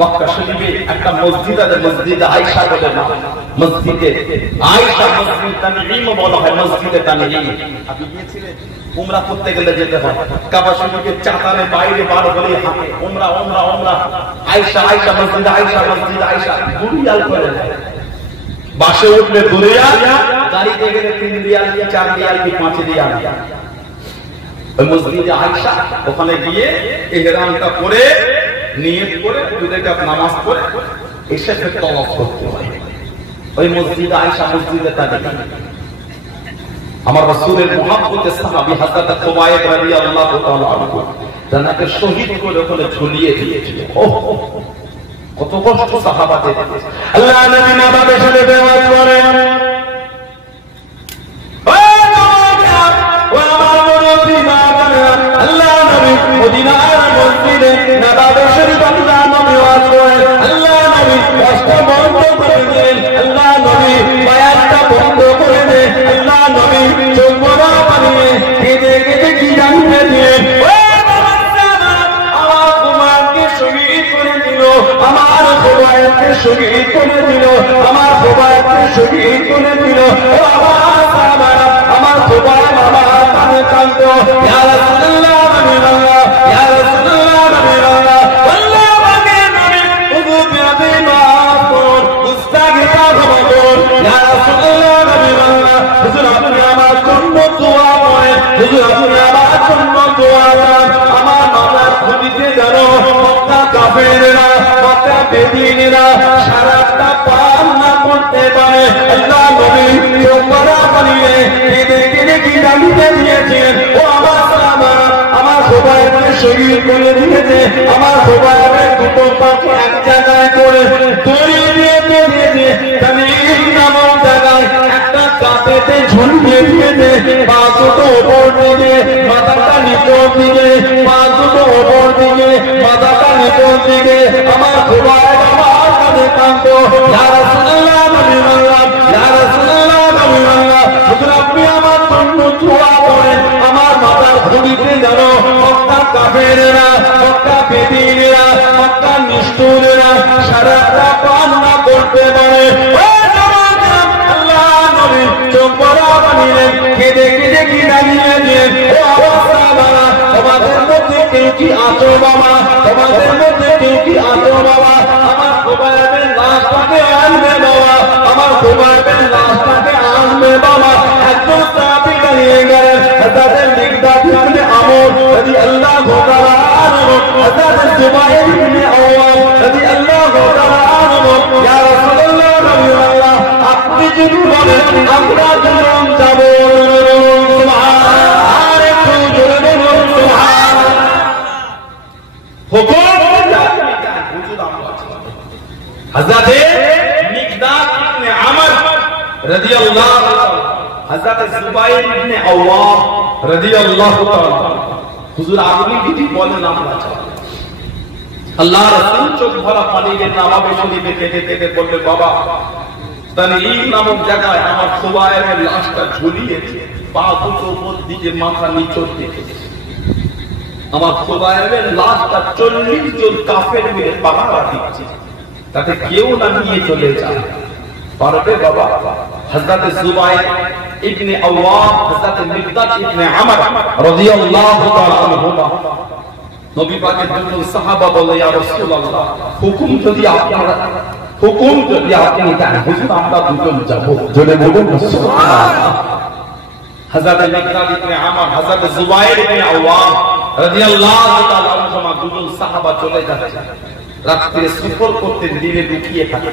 মক্কা শরীফে একটা মসজিদ আছে, মসজিদ আয়েশা বলে নাম, মসজিদে আয়েশা মসজিদ তানঈম বলা হয়, মসজিদে তানঈম। আপনি গিয়েছিলেন উমরা করতে গেলে যেতে হয় কাবা শরীফের চাতারে বাইরে বার হলে হাঁটে উমরা উমরা উমরা আয়েশা আয়েশা মসজিদ আয়েশা মসজিদ আয়েশা দুরিয়াল করে বাসে উঠলে দুরিয়াল, গাড়িতে গেলে 3 রিয়াল কি 4 রিয়াল কি 5 রিয়াল। ওই মসজিদে আয়েশা ওখানে গিয়ে ইহরামটা পরে নিয়ত করে 2 রাকাত নামাজ পড়ে এসে ফের তওয়াফ করতে হয়। ওই মসজিদে আয়েশা মসজিদে তানঈম আমার রাসূলের মুহাব্বতের সাহাবী হযরত খুবাইব রাদিয়াল্লাহু তাআলা আনহু জান্নাতে শহীদ করে ওখানে ঝুলিয়ে দিয়েছিল। কত কষ্ট সাহাবাদের। আল্লাহ নবী নামাজে সাথে বেওয়াজ করেন আল্লাহ নবী মদিনার মসজিদে নববী শরীফ আল্লাহ নবী ওয়াজ করেন, আল্লাহ নবী কষ্ট বন্ধ করে দিলেন, আল্লাহ নবী বায়াতটা বন্ধ করে দেন, আল্লাহ নবী চোখ বড় বানিয়ে কেঁদে কেঁদে কি জানতে দিলেন আমার কুমারকে শহীদ করে দিল, আমার খুবাইবকে শহীদ করে দিল, আমার খুবাইবকে শহীদ করে দিল। ও আমার সাহাবারা আমার খুবাইব আমার কানে কাঁদতো ইয়া রাসূলুল্লাহ নবী আল্লাহ ইয়া রাসূলুল্লাহ নবী আল্লাহ আল্লাহ আমাকে নবী ওযু বিআবি মাফ করুন মুস্তাগফির করুন ইয়া রাসূলুল্লাহ নবী আল্লাহ হুজুর আপনি আমার জন্য দোয়া করেন, হুজুর আপনি আমার জন্য দোয়া করেন। আমার মাথার খুঁটিতে জানো মক্কা কাফেররা মক্কা বেদীনেরা সারাটা পার না করতে পারে, আল্লাহ নবী চোখরা বানিয়ে কেঁদে কেঁদে কি জানিয়ে দিয়েছেন ও আমার সাহাবারা আমার খুবাইবকে শহীদ করে দিয়েছে, আমার খুবাইবের দুটো পাকে এক জায়গায় করে দড়ি দিয়ে দিয়েছে, তানঈম নামক জায়গায় একটা কাপেতে ঝুলিয়ে দিয়েছে, পা দুটো ওপর দিকে মাথাটা নিচের দিকে, পা দুটো ওপর দিকে মাথাটা নিচের দিকে। আমার খুবাইব আমার কাছে কাঁদতো ইয়া রাসূলুল্লাহ নবী আল্লাহ ইয়া রাসূলুল্লাহ নবী আল্লাহ হুজুর আপনি আমার জন্য দোয়া করেন। আমার মাথার খুঁটিতে জানো মক্কা কাফেররা মক্কা বেদীনেরা মক্কা নিষ্ঠুরেরা সারাটা পার না করতে পারে। আল্লাহ নবী চোখ বড় বানিয়ে কেঁদে কেঁদে কি দাঁড়িয়ে দিলেন ও আমার সাহাবারা তোমাদের মধ্যে কেউ কি আছো বাবা, তোমাদের মধ্যে কেউ কি আছো বাবা আমার খুবাইবের লাশটাকে আনবে বাবা, আমার খুবাইবের লাশটাকে আনবে বাবা। একজন সাহাবী দাঁড়িয়ে গেলেন হযরত মিকদাদ ইবনে আমর রাদিয়াল্লাহু তাআলা আনহু, হযরত জুবাইর ইবনে আওয়াম রাদিয়াল্লাহু তাআলা আনহু ইয়া রাসূলুল্লাহ নবী আল্লাহ আপনি যদি বলেন আমরা দুজন যাব সুবহানাল্লাহ আর একটু জোরে বলুন সুবহানাল্লাহ। হুকুম হুজুর আমরা হযরত মিকদাদ ইবনে আমর রাদিয়াল্লাহু তাআলা হযরত জুবাইর ইবনে আওয়াম রাদিয়াল্লাহু তাআলা হুজুর আপনি যদি বলেন আমরা যাব। আল্লাহ রাসূল চোখ ভরা পানি দিয়ে নববী শরীফে কেঁদে কেঁদে বললেন বাবা তানঈম নামক জায়গায় আমার খুবাইবের লাশটা ঝুলিয়েছে, পা দুটো উপর দিকে মাথা নিচের দিকে। আমার খুবাইবের লাশটা 40 জন কাফের মিলে পাহারা দিচ্ছে, তাতে কেউ না নিয়ে চলে যায় পারবে বাবা। হযরত জুবাইর ইবনে আওয়াম হযরত মিকদাদ ইবনে আমর রাদিয়াল্লাহু তাআলা আনহুমা নবী পাকের দুজন সাহাবা বলে ইয়া রাসূলুল্লাহ হুকুম যদি আপনারা হুকুম যদি আপনি দেন হুজুর আমরা দুজন যাব। জোরে বলুন সুবহানাল্লাহ। হযরত মিকদাদ ইবনে আমর হযরত জুবাইর ইবনে আওয়াম রাদিয়াল্লাহু তাআলা আনহুমা দুজন সাহাবা চলে যাচ্ছে। রাত্রে সফর করতে দিনে লুকিয়ে থাকে,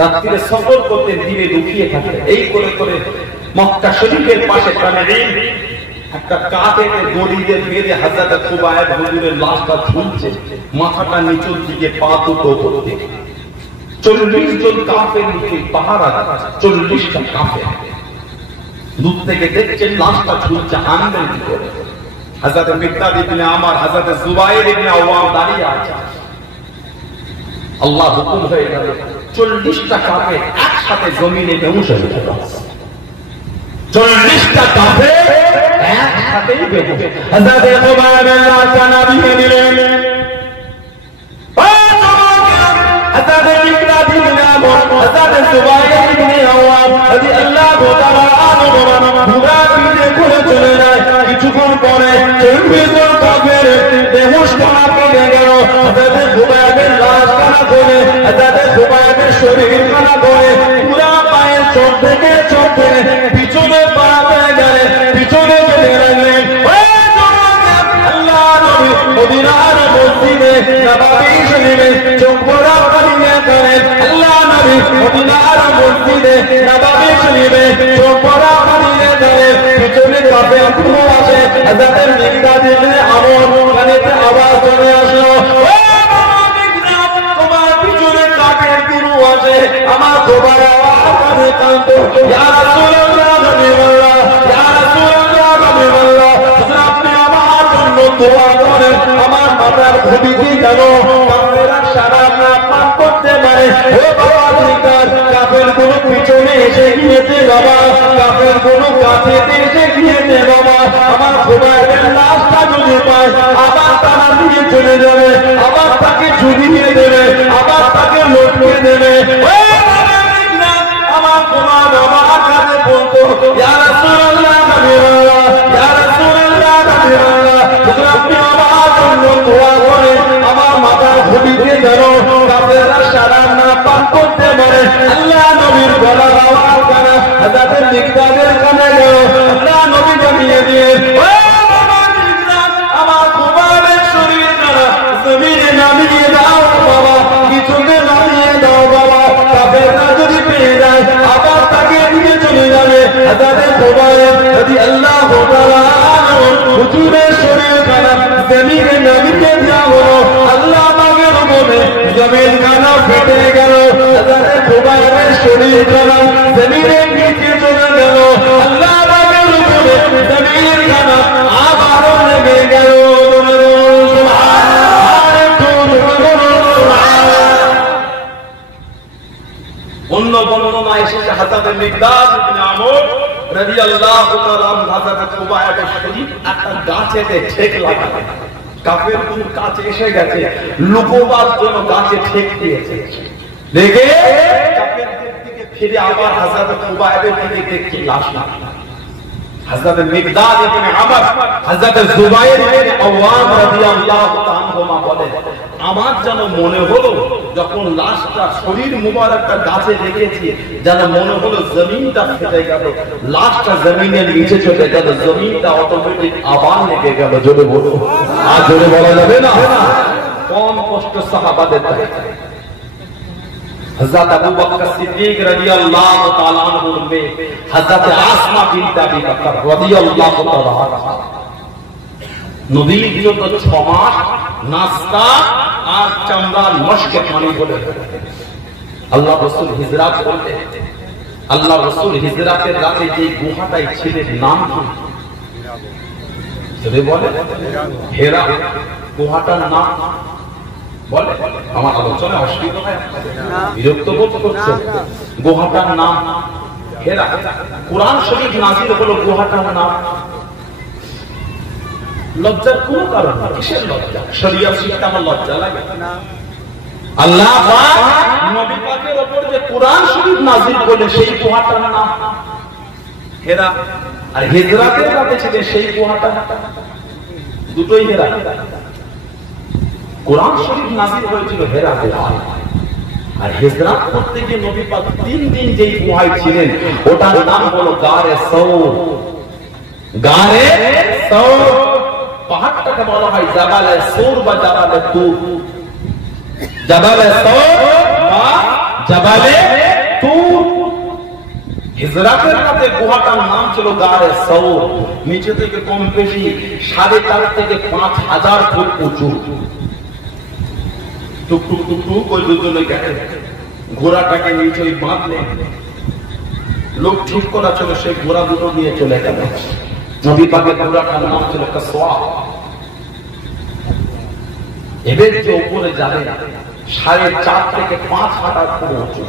রাত্রে সফর করতে দিনে লুকিয়ে থাকে। এই করে করে মক্কা শরীফের পাশে তানঈম একটা কাঠেতে দড়ি দিয়ে বেঁধে হযরত খুবাইব হুজুরের লাশটা ঝুলছে, মাথাটা নিচের দিকে পা দুটো উপর দিকে। 40 জন কাফের নিচে পাহারা দিচ্ছে, 40টা কাফের দূর থেকে দেখছেন লাশটা ঝুলছে, আনবেন কি করে হযরত মিকদাদ ইবনে আমর, হযরত জুবাইর ইবনে আওয়াম দাঁড়িয়ে আছে। আল্লাহ হুকুম হয়ে গেল 40টা কাফের একসাথে জমিনে বেহুশ হয়ে গেল। 40টা কাফের একসাথেই বেহুশ। হযরত জুবাইর বিন আওয়াম নবীকে দিলেন, হযরত মিকদাদ ইবনে আমর, হযরত জুবাইর ইবনে আওয়াম রাদিয়াল্লাহু তাআলা আনহু পুরা পিঠে করে চলে যায়। কিছুক্ষণ পরে 40 জন কাফের বেহুশ করা পড়ে গেল। হযরত জুবাইরের লাশ কানা করে, হযরত জুবাইরের শরীর কানা করে, পুরা পায়ের চোট থেকে পিছনে পা হয়ে গেলে পিছনে চলে গেলেন। আল্লাহ নবী মদিনার মসজিদে নববী শরীফে চোখ ভরা পানি করেন। আল্লাহ নবী মদিনার মসজিদে নববী শরীফে চোখ ভরা পানি করেন। পিছনে কাফের গুলো আছে। হযরত মিকদাদ ইবনে আমর কানেতে আওয়াজ চলে আসলো, তোমার পিছনে কাফের গুলো আছে। আমার তোমার আওয়াজ কানতো, ইয়া রাসূলুল্লাহ হাবিবাল্লাহ, ইয়া রাসূলুল্লাহ হাবিবাল্লাহ, আপনি আমার জন্য দোয়া করেন। আমার মাথার খুবিতে যেন কাফেররা সারা না পান করতে পারে। ও বাবা মিকদাদ, কাফের গুলো পিছনে এসে গিয়েছে বাবা, কাফের গুলো কাছে এসে গিয়েছে বাবা। আমার জুবাইরের লাশটা যদি পায় আবার তারা নিয়ে চলে যাবে, আবার তাকে ঝুলিয়ে দেবে, আবার তাকে লটকে দেবে। আমার তোমার আমার কাছে বলতো, ইয়া রাসূলুল্লাহ হাবিবাল্লাহ, ইয়া রাসূলুল্লাহ হাবিবাল্লাহ, আপনি আমার জন্য দোয়া করেন। আমার মাথার খুবিতে যেন কাফেররা সারা না পান করতে পারে। আল্লাহ নবীর গলার আওয়াজ কানা হযরত মিকদাদের কানে গেল। আল্লাহ নবী জানিয়ে দিয়ে, ও বাবা মিকদাদ, আমার জুবাইরের শরীর কানা জমিনে নামিয়ে দাও বাবা, কিছুকে নামিয়ে দাও বাবা। কাফেররা যদি পেয়ে যায় আবার তাকে নিয়ে চলে যাবে। হযরত জুবাইর রাদিয়াল্লাহু তাআলা হুজুরের শরীর কানা জমিনে নামিয়ে দেওয়া হলো। আল্লাহ পাকের হুকুমে জমিন কানা ফেটে গেল। হযরত জুবাইরের শরীর কানা জমিনের নিচে চলে গেল। আল্লাহ পাকের হুকুমে জমিনের কানা আবারও লেগে গেল। অন্য বর্ণনা এসেছে হযরত মিকদাদ ইবনে আমর রাদিয়াল্লাহু তাআলা আনহু হযরত জুবাইরের শরীর একটা গাছেতে ঠেক লাগালেন। কাফের কোন কাছে এসে গেছে, লুকোবার জন্য গাছে ঠেক দিয়েছে। দেখে কাফেরদের দিকে ফিরে আবার হযরত জুবাইরের দিকে দেখছে লাশ না। হযরত মিকদাদ ইবনে আমর, হযরত জুবাইর ইবনে আওয়াম রাদিয়াল্লাহু তাআলা আনহুমা বলেন, আমার যেন মনে হলো যখন লাশটা শরীর মুবারকটা গাছে রেখেছি, যেন মনে হলো জমিনটা ফেটে গেল, লাশটা জমিনের নিচে চলে গেল, জমিনটা অটোমেটিক আবার লেগে গেল। জোরে বলো, আর জোরে বলা যাবে না। কম কষ্ট সাহাবাদের থাকে। হযরত আবু বকর সিদ্দিক রাদিয়াল্লাহু তাআলা আনহুর মেয়ে হযরত আসমা বিনত আবি বকর রাদিয়াল্লাহু তাআলা আনহা নবীর জন্য 6 মাস নাস্তা আর চামড়ার মশকে পানি বলে আল্লাহ রাসূল হিজরত করলেন। আল্লাহ রাসূল হিজরতের রাতে যে গুহাটায় ছিলেন নাম কি? সে বলে হেরা। গুহাটার নাম বলে। আমার আলোচনা অসুবিধা হয়, বিরক্ত বোধ করছে? গুহাটার নাম হেরা। কুরআন শরীফ নাযিল হলো গুহাটার নাম। লজ্জার কোন কারণ নেই। কিসের লজ্জা? শরীয়ত শিখতে আমার লজ্জা লাগে না। আল্লাহ পাক নবী পাকের উপর যে কুরআন শরীফ নাযিল করলেন সেই গুহাটার নাম হেরা। আর হিজরতের রাতে ছিলেন সেই গুহাটা, দুটোই হেরা। কুরআন শরীফ নাযিল হয়েছিল হেরাতে, আর হিজরত করতে গিয়ে নবী পাক 3 দিন যেই গুহায় ছিলেন ওটার নাম হলো গারে সৌর। গারে সৌর পাহাড়টাকে বলা হয় জাবালে সৌর বা জাবালে তুর। জাবালে সৌর বা জাবালে তুর। হিজরতের রাতে গুহাটার নাম ছিল গারে সৌর। নিচে থেকে কম বেশি 4.5 থেকে 5,000 ফুট উঁচু। টুকটুক টুকটুক ওই দুজনে গেছে, ঘোড়াটাকে নিচে বাঁধলেন। লোক ঠিক করা ছিল, সেই ঘোড়া দুটো নিয়ে চলে গেল। নবী পাকের বুড়াটার নাম ছিল কাসওয়া। এবার যে উপরে যাবে 4.5 থেকে 5 হাঁটার পুরো উঁচু।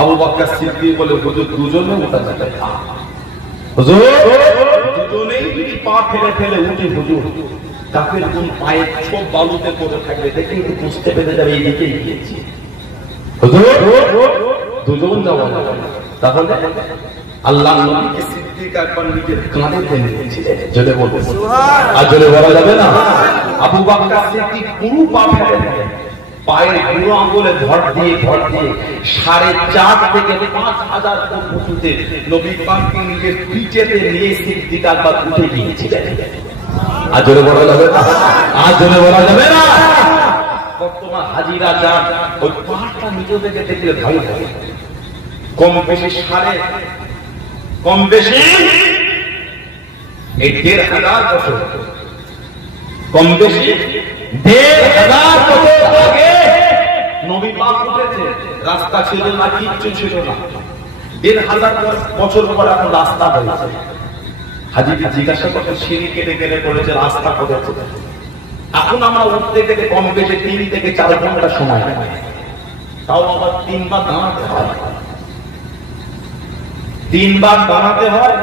আবু বকর সিদ্দিক বলে, হুজুর দুজনে উঠা যাবে না, হুজুর দুজনেই যদি পা ফেলে ফেলে উঠে হুজুর, কাফের কোন পায়ে সব বালুতে পড়ে থাকবে, দেখে একটু বুঝতে পেরে যাবে এইদিকে গিয়েছি। হুজুর দুজন যাওয়া যাবে না। তাহলে আল্লাহ নবীকে সিদ্দিক আকবর নিজের কাঁধে টেনে নিয়েছিলেন, জোরে বলবেন সুবহানাল্লাহ। আর জোরে বলা যাবে না? আবু বকর সিদ্দিক পুরো পা ফেলে দিলেন, পায়ের বুড়ো আঙ্গুলে ভর দিয়ে 4.5 থেকে 5,000 ফুট উঁচুতে নবী পাককে নিজের পিঠেতে নিয়ে সিদ্দিক আকবর উঠে গিয়েছিলেন। আর জোরে বলা যাবে না? আর জোরে বলা যাবে না? বর্তমান হাজিরা যান, ওই পাহাড়টা নিচে থেকে দেখলে ভয় হয়। কম বেশি এই 1,500 বছর, কম বেশি 1,500 বছর আগে নবী পাক উঠেছে, রাস্তা ছিল না, কিচ্ছু ছিল না। 1,500 বছর পর এখন রাস্তা হয়েছে। হাজিকে জিজ্ঞাসা করতে, সিঁড়ি কেটে কেটে করেছে, রাস্তা করেছে। এখন আমরা উঠতে গেলে কম বেশি 3 থেকে 4 ঘন্টা সময়, তাও আবার 3 বার দাঁড়াতে হয়। 3 বার দাঁড়াতে হয়।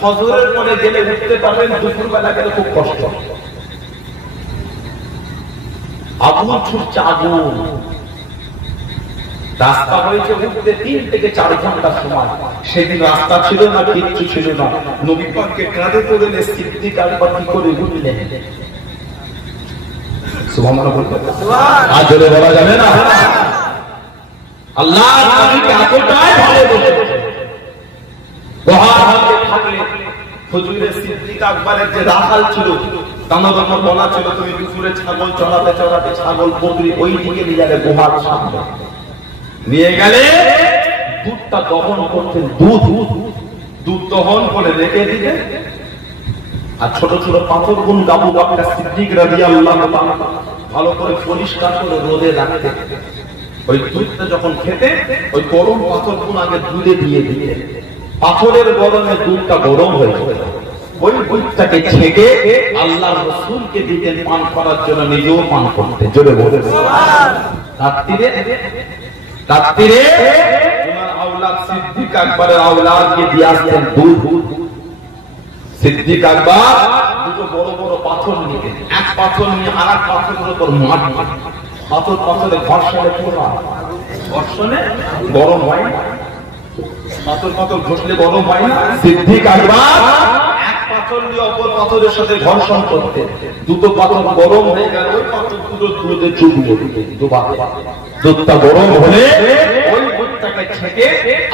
ফজরের পরে গেলে উঠতে পারবেন, দুপুর বেলা গেলে খুব কষ্ট। আগুন ছুটছে, আগুন। রাস্তা হয়েছে উঠতে 3 থেকে 4 ঘন্টা সময়। সেদিন রাস্তা ছিল না, কিচ্ছু ছিল না। নবী পাককে কাঁধে করে নিয়ে সিদ্দিক আকবর কি করে উঠলেন? সুবহানাল্লাহ বলতে সুবহানাল্লাহ। আর জোরে বলা যাবে না? আল্লাহ নবীকে এতটাই ভালোবেসেছেন, বহার হাতে থাকলে হুজুরে সিদ্দিক আকবরের যে রাখাল ছিল, তামাদাম বলা ছিল, তুমি দুপুরে ছাগল চড়াতে চড়াতে ছাগল বকরি ওই দিকে নিয়ে যাবে, গুহার সামনে নিয়ে গেলে দুধটা দহন করতেন। দুধ দহন করে রেখে দিতে, আর ছোট ছোট পাথরগুলো আবু বকর সিদ্দিক রাদিয়াল্লাহু তাআলা ভালো করে পরিষ্কার করে রোদে রাখতে। ওই দুধটা যখন খেতে, ওই গরম পাথরগুলো আগে দুধে দিয়ে দিতে, পাথরের গরমে দুধটা গরম হয়ে যেত। ওই দুধটাকে ছেঁকে আল্লাহর রাসূলকে দিতেন পান করার জন্য, নিজেও পান করতেন। জোরে বলে রাত্রিরে ওনার আওলাদ সিদ্দিক আকবরের আওলাদকে দিয়ে আসতেন দুধ। সিদ্দিক আকবর দুটো বড় বড় পাথর নিতেন, এক পাথর নিয়ে আর এক পাথরের উপর মারতেন। পাথরে ঘর্ষণে পুরো ঘর্ষণে গরম হয় না, পাথর ঘষলে গরম হয় না। সিদ্দিক আকবর এক পাথর নিয়ে অপর পাথরের সাথে ঘর্ষণ করতেন, দুটো পাথর গরম হয়ে গেল, ওই পাথর দুটো দুধে চুবিয়ে দিতেন। দুধটা গরম হলে ওই দুধটাকে ছেঁকে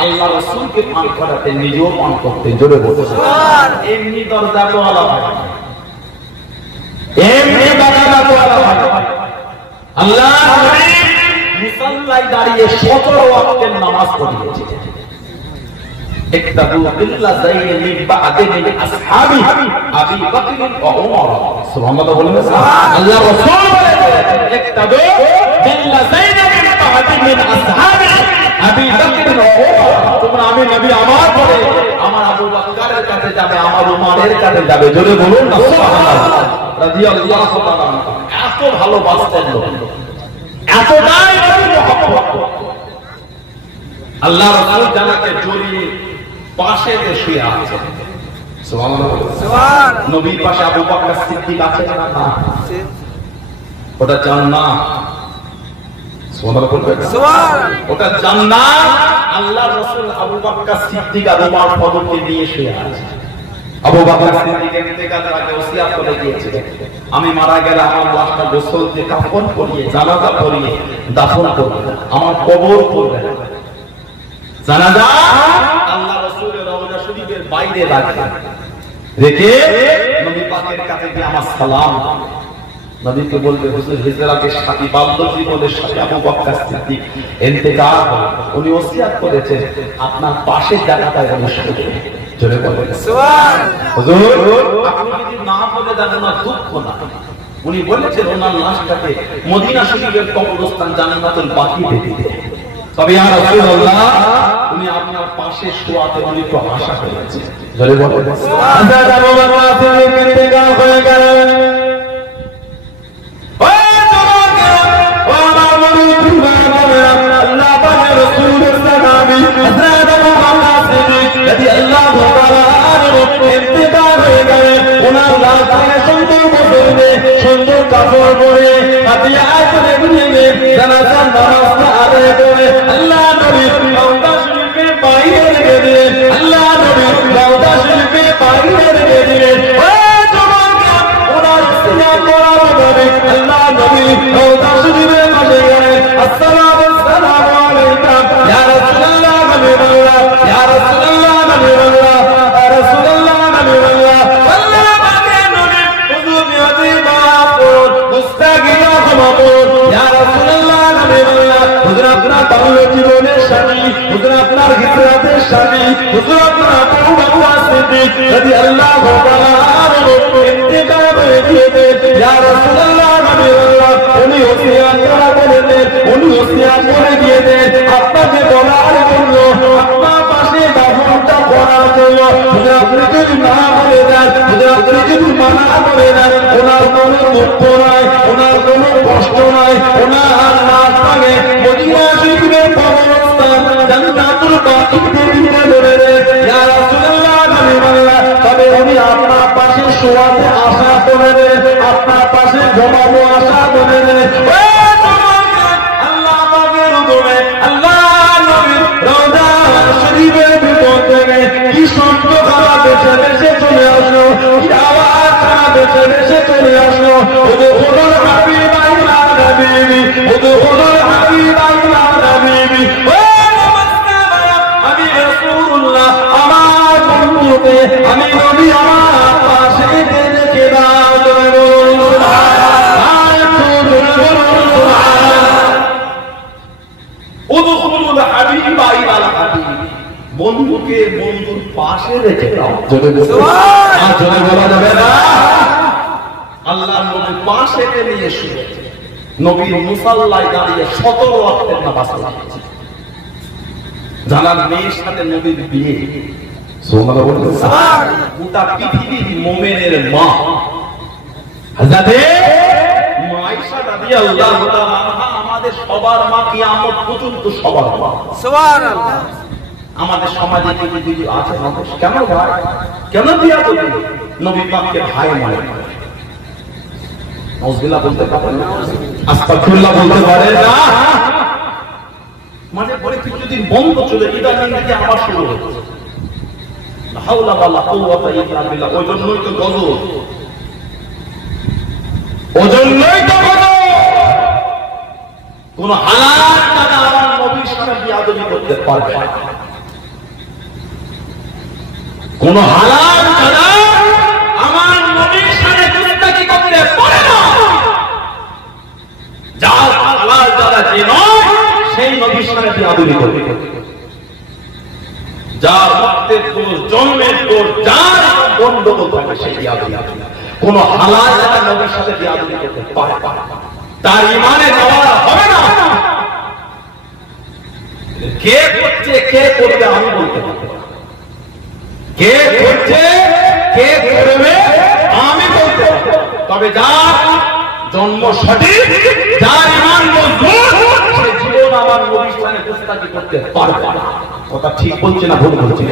আল্লাহ রাসূলকে পান করাতেন, নিজেও পান করতেন। জোরে বলতে সুবহানাল্লাহ। এমনি দরজা তো আলাদা হয়, এমনি বারান্দা তো আলাদা হয়। আল্লাহ নবী মুসাল্লায় দাঁড়িয়ে 17 ওয়াক্তের নামাজ পড়িয়েছেন। ইক্তাবু বিল্লাযাইনি মিন বা'দি মিন আসহাবি আবি বকর ওয়া উমর। সুবহানাল্লাহ বলেন। আল্লাহ রাসূল বলেছেন, ইক্তাবু বিল্লাযাইনি মিন বা'দি মিন আসহাবি আবি বকর ওয়া উমর। তোমরা আমি নবী আমার পরে আমার আবু বকরের কাছে যাবে, আমার উমরের কাছে যাবে। জোরে বলুন না সুবহানাল্লাহ রাদিয়াল্লাহু তাআলা। এত ভালোবাসতেন লোক, এতটাই নবী মুহাম্মদ। আল্লাহ রাসূল জানাকে জড়িয়ে পাশে শুয়ে আছেন। সুবহানাল্লাহ সুবহানাল্লাহ। নবীর পাশে আবু বকর সিদ্দিক আছেন না? ওটা জান্নাত। সুবহানাল্লাহ বলবেন সুবহানাল্লাহ। ওটা জান্নাত। আল্লাহ রাসূল আবু বকর সিদ্দিক আর ওমর পদকে নিয়ে শুয়ে আছেন। আবু বকর সিদ্দিক ইন্তেকালের আগে ওসিয়ত করে গিয়েছিলেন, আমি মারা গেলে আমার লাশটা গোসল দিয়ে কাফন পরিয়ে জানাজা পরিয়ে দাফন করবেন, আমার কবর করবেন। জানাজা আল্লাহ রাসূলের রওজা শরীফের বাইরে রাখবেন, রেখে নবী পাকের কাছে গিয়ে আমার সালাম নবীকে বলবে, হুজুর হিজরাতের সাথী বাল্য জীবনের সাথে আবু বকর সিদ্দিক ইন্তেকাল হলো, উনি ওসিয়ত করেছেন আপনার পাশের জায়গাটায় বসবেন। জোরে বলেন সুবহানাল্লাহ। হুজুর আপনি যদি না বলে দেন না দুঃখ না, উনি বলেছেন ওনার লাশটাকে মদিনা শরীফের কবরস্থান জান্নাতুল বাকিতে দিতে। তবে ইয়া রাসূলুল্লাহ উনি আপনার পাশে শোয়াতে উনি একটু আশা করেছেন। সুন্দর কাপড় পরে হাতিয়া করে নিয়ে জানাজার নামাজটা আদায় করে আল্লাহ নবী রওজা শরীফে বাইরে রেখে দিয়ে আল্লাহ নবী রওজা শরীফে বাইরে রেখে দিলেন। ওই জওয়ানরা ওনার সিনা করা হবে আল্লাহ নবী রওজা শরীফে বসে গেলেন। আসসালামু আলাইকা ইয়া রাসূলুল্লাহ হাবিবাল্লাহ ইয়া রাসূলুল্লাহ হাবিবাল্লাহ ইয়া রাসূলুল্লাহ হাবিবাল্লাহ আল্লাহ পাকের নবী হুজুর নিয়তি মাহফুজ মুস্তাকিনা মাহফুজ ইয়া রাসূলুল্লাহ হাবিবাল্লাহ হুজুর আপনার বাল্য জীবনের স্বামী হুজুর আপনার হিজরতের স্বামী হুজুর আপনার আবু বকর সিদ্দিক রাদিয়াল্লাহু তাআলা আনহু ইন্তেকাল হয়ে গিয়েছে। ইয়া রাসূলুল্লাহ হাবিবাল্লাহ উনি ওসিয়ত করা বলেছেন উনি ওসিয়ত করে গিয়েছেন আপনাকে বলার জন্য আপনার পাশে দাফনটা করার জন্য হুজুর আপনি যদি না বলে দেন হুজুর আপনি যদি মানা করে দেন ওনার কোনো দুঃখ নাই ওনার কোনো কষ্ট নাই ওনার নাচ ভাঙে মদিনা শরীফের কবরস্থান জান্নাতুল বাকিতে দিয়ে ধরে ইয়া রাসূলুল্লাহ হাবিবাল্লাহ তবে উনি আপনার পাশে শোয়াতে আশা করে আপনার পাশে ঘুমাবো আশা করে আল্লাহ পাকের উপরে আল্লাহ নবীর রওজা শরীফের ভিতর থেকে কি শব্দ খাওয়া বেছে বেছে চলে আসলো কি আওয়াজ খাওয়া বেছে বেছে চলে আসলো ওদের হাবিব আইলা নবী ওদের হাবিব আইলা নবী আমি রাসূলুল্লাহ আমার বন্ধুকে আমি নবী আমার পাশে রেখে দাও বন্ধুকে বন্ধুর পাশে রেখে দাও। বলা যাবে না আল্লাহ নবীর পাশে নিয়ে শুয়েছে নবীর মুসাল্লায় দাঁড়িয়ে 17 ওয়াক্তের নামাজ পড়েছে। জানার মেয়ের সাথে নবীর বিয়ে গোটা পৃথিবীর মুমিনের মা হযরতে আয়েশা রাদিয়াল্লাহু তাআলা আনহা আমাদের সবার মা কিয়ামত পর্যন্ত সবার মা। সুবহানাল্লাহ। আমাদের সমাজে যদি আছে মানুষ কেন ভাই কেন দিয়া বলি নবী পাককে ভাই মানে নাউজুবিল্লাহ বলতে পারেন না আস্তাগফিরুল্লাহ বলতে পারেন না মানে পরে কিছুদিন বন্ধ চলে ইদানিং থেকে আবার শুরু হচ্ছে লা হাওলা ওয়ালা কুওয়াতা ইল্লা বিল্লাহ। ওই জন্যই তো গজব ওজন্যই তো গজব কোন হালাল টাকা আমার নবীর সাথে বিয়াদবি করতে পারবে না কোন হালাল টাকা আমার নবীর সাথে দুস্তাকি করতে পারে না। যার হালাল টাকা যে নয় সেই নবীর সাথে বিয়াদবি করবে যার রক্তের দোষ জন্মের দোষ যার গন্ডগোল থাকে সেই বিয়াদবি কোন হালাল টাকা নবীর সাথে বিয়াদবি করতে পারে তার ঈমানে যাওয়া হবে না। কে করছে কে করবে আমি বলতে পারবো কে করছে কে করবে আমি বলতে পারবো তবে যার জন্ম সঠিক যার ঈমান মজবুত সে জীবন আমার নবীর সাথে দুস্তাকি করতে পারবে না। কথা ঠিক বলছে না ভুল বলছে?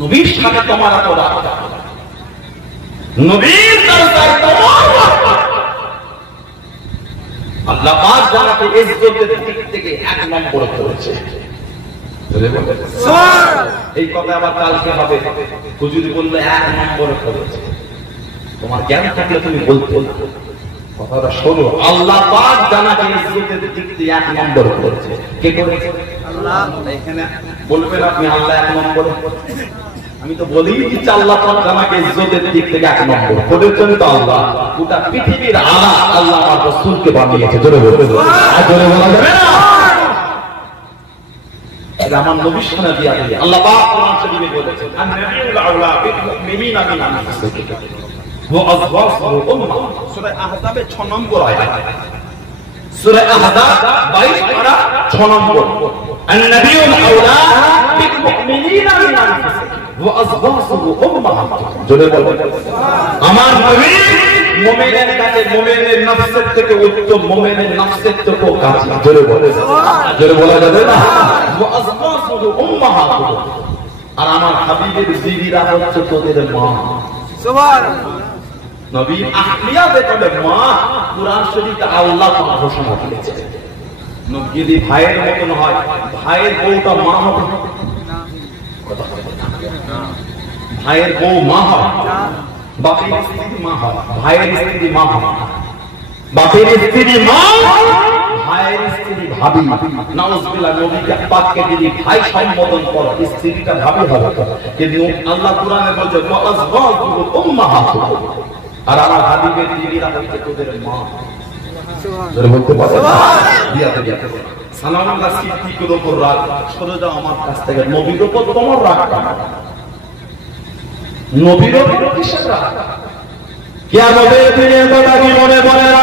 নবীর সাথে তোমার এত রাগ নবীর দরকার তোমার আল্লাহ পাক যাকে ইজ্জতের দিক থেকে 1 নম্বরে করেছে। এই কথা আবার কালকে হবে হুজুর বললে 1 নম্বরে করেছে তোমার জ্ঞান থাকলে তুমি বলতে কথাটা শোনো আল্লাহ পাক যাকে ইজ্জতের দিক থেকে 1 নম্বরে করেছে কে করেছে? আল্লাহ। এখানে বলবেন আপনি আল্লাহ 1 নম্বরে আমি তো বলি যে আল্লাহ পাক আমাকে ইজ্জতের দিক থেকে 1 নম্বর করেছেন তো আল্লাহ গোটা পৃথিবীর আলা আল্লাহ আমার রাসূলকে বানিয়েছে জোরে বলতে আর জোরে বলা যাবে না এটা আমার নবীর সাথে দিয়া দিয়ে আল্লাহ পাক কোরআন শরীফে বলেছেন আন-নাবিয়ুল আউলা বিল মুমিনিনা মিন আনফুসিহিম ওয়া আযওয়াজুহুম উম্মাহ সূরা আহজাব 6 নম্বর আয়াত সূরা আহজাব 22 পারা 6 নম্বর النبي أولى بالمؤمنين من أنفسهم وأزواجه أمهاتهم জোরে বলুন আমার নবী মুমিনের কাছে মুমিনের নফসের থেকে উত্তম মুমিনের নফসের থেকেও কাছে জোরে বলে জোরে বলা যাবে না ওয়াজওয়াজুহু উম্মাহাতুহু আর আমার হাবিবের বিবিরা হচ্ছে তোদের মা সুবহানাল্লাহ নবী আহলিয়া দেখলে মা কুরআন শরীফে আল্লাহ তাআলা ঘোষণা করেছেন যদি ভাইয়ের মতন হয় ভাইয়ের বউটা মা হবে ভাইয়ের বউ মা হয় বাপের স্ত্রী মা হয় ভাইয়ের স্ত্রী মা হয় বাপের স্ত্রী মা ভাইয়ের স্ত্রী ভাবি নাউজুবিল্লাহ নবীকে পাককে যদি ভাই সম্বোধন করে স্ত্রীটা ভাবি হবে কিন্তু আল্লাহ কোরআনে বলছে ওয়াজওয়াজুহু উম্মাহাতুহু আর আমার হাবিবের বিবিরা হচ্ছে তোদের মা সুবহানাল্লাহ বলতে পারো দিয়াতে দিয়াতে সালামুল্লাহ সিদ্দিকের উপর রাগ সরে যাও আমার কাছ থেকে নবীর উপর তোমার রাগ নবীর উপর কিসের রাগ কিয়ামতের দিনে কথা কি মনে পড়ে না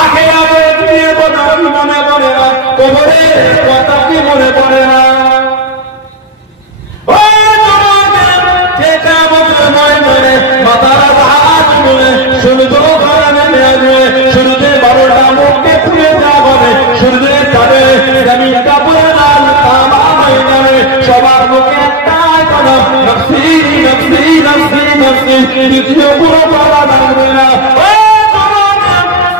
আখিরাতের দিনে কথা কি মনে পড়ে না কবরের কথা কি মনে পড়ে না ও জওয়ান কে কিয়ামতের ময়দানে মাথার হাত তুলে সূর্য ঘরানে নিয়ে সূর্যের 12টা মুখকে পুড়ে দেওয়া হবে সূর্যের তারে জমিনটা পুড়ে লাল তামা হয়ে যাবে সবার মুখে একটাই কথা নফসি নফসি নফসি নফসি দ্বিতীয় পুরো বলা লাগবে না ও জওয়ান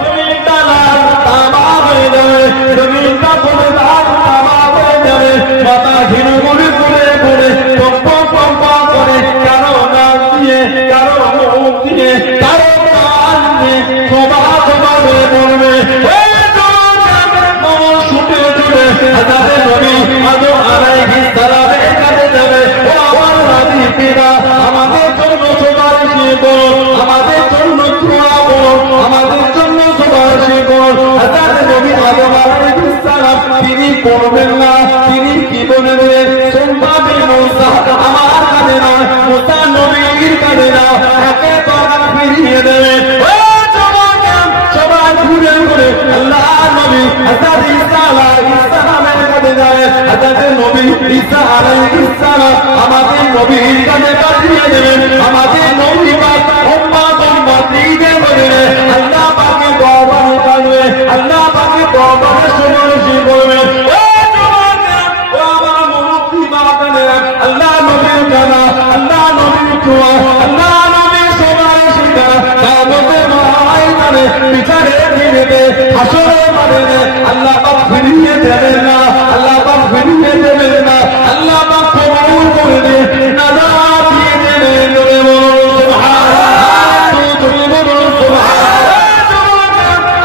জমিনটা লাল তামা হয়ে যাবে জমিনটা পুড়ে লাল তামা হয়ে যাবে মাথা ঘিরে ঘুরে ঘুরে ঘুরে পম্প পম্প করে কারো নাম দিয়ে কারো মুখ দিয়ে কারো কান দিয়ে সবা সবা হয়ে পড়বে হাজারে নবী আদম আলাইহিস সালামের কাছে যাবে ও আমার নবী পিতা আমাদের জন্য সুপারিশ করুন আমাদের জন্য দোয়া করুন আমাদের জন্য সুপারিশ করুন হাজারে নবী আদম আলাইহিস সালাম তিনি করবেন না তিনি কি বলবেন সুন্নাতে মুসা আমার কাছে না মুসা নবীর কাছে না একে কথা ফিরিয়ে দেবে ও জওয়ান সবাই ঘুরে ঘুরে আল্লাহ নবী হযরত ঈসা আলাইহিস সালামের কাছে যায় হযরত নবী ঈসা আলাইহিস সালাম আমাদের নবীর কাছে পাঠিয়ে দেবেন আমাদের নবী পাক উম্মত উম্মতিকে বলবে আল্লাহ পাকের দরবারে কাঁদবে আল্লাহ পাকের দরবারে সুপারিশ করবে ও জওয়ান ও আমার মুক্তি বাগানে আল্লাহ নবীর কানা আল্লাহ নবীর দোয়া আল্লাহ নবীর সুপারিশ করা কিয়ামতের ময়দানে বিচারে দিবে হাসরে মাঠে আল্লাহ পাক ফিরিয়ে দেবেন না আল্লাহ পাক ফিরিয়ে দেবেন না আল্লাহ পাক কবুল করে নেবেন নাজাত দিয়ে দেবেন সুবহানাল্লাহ তুমি বলুন সুবহানাল্লাহ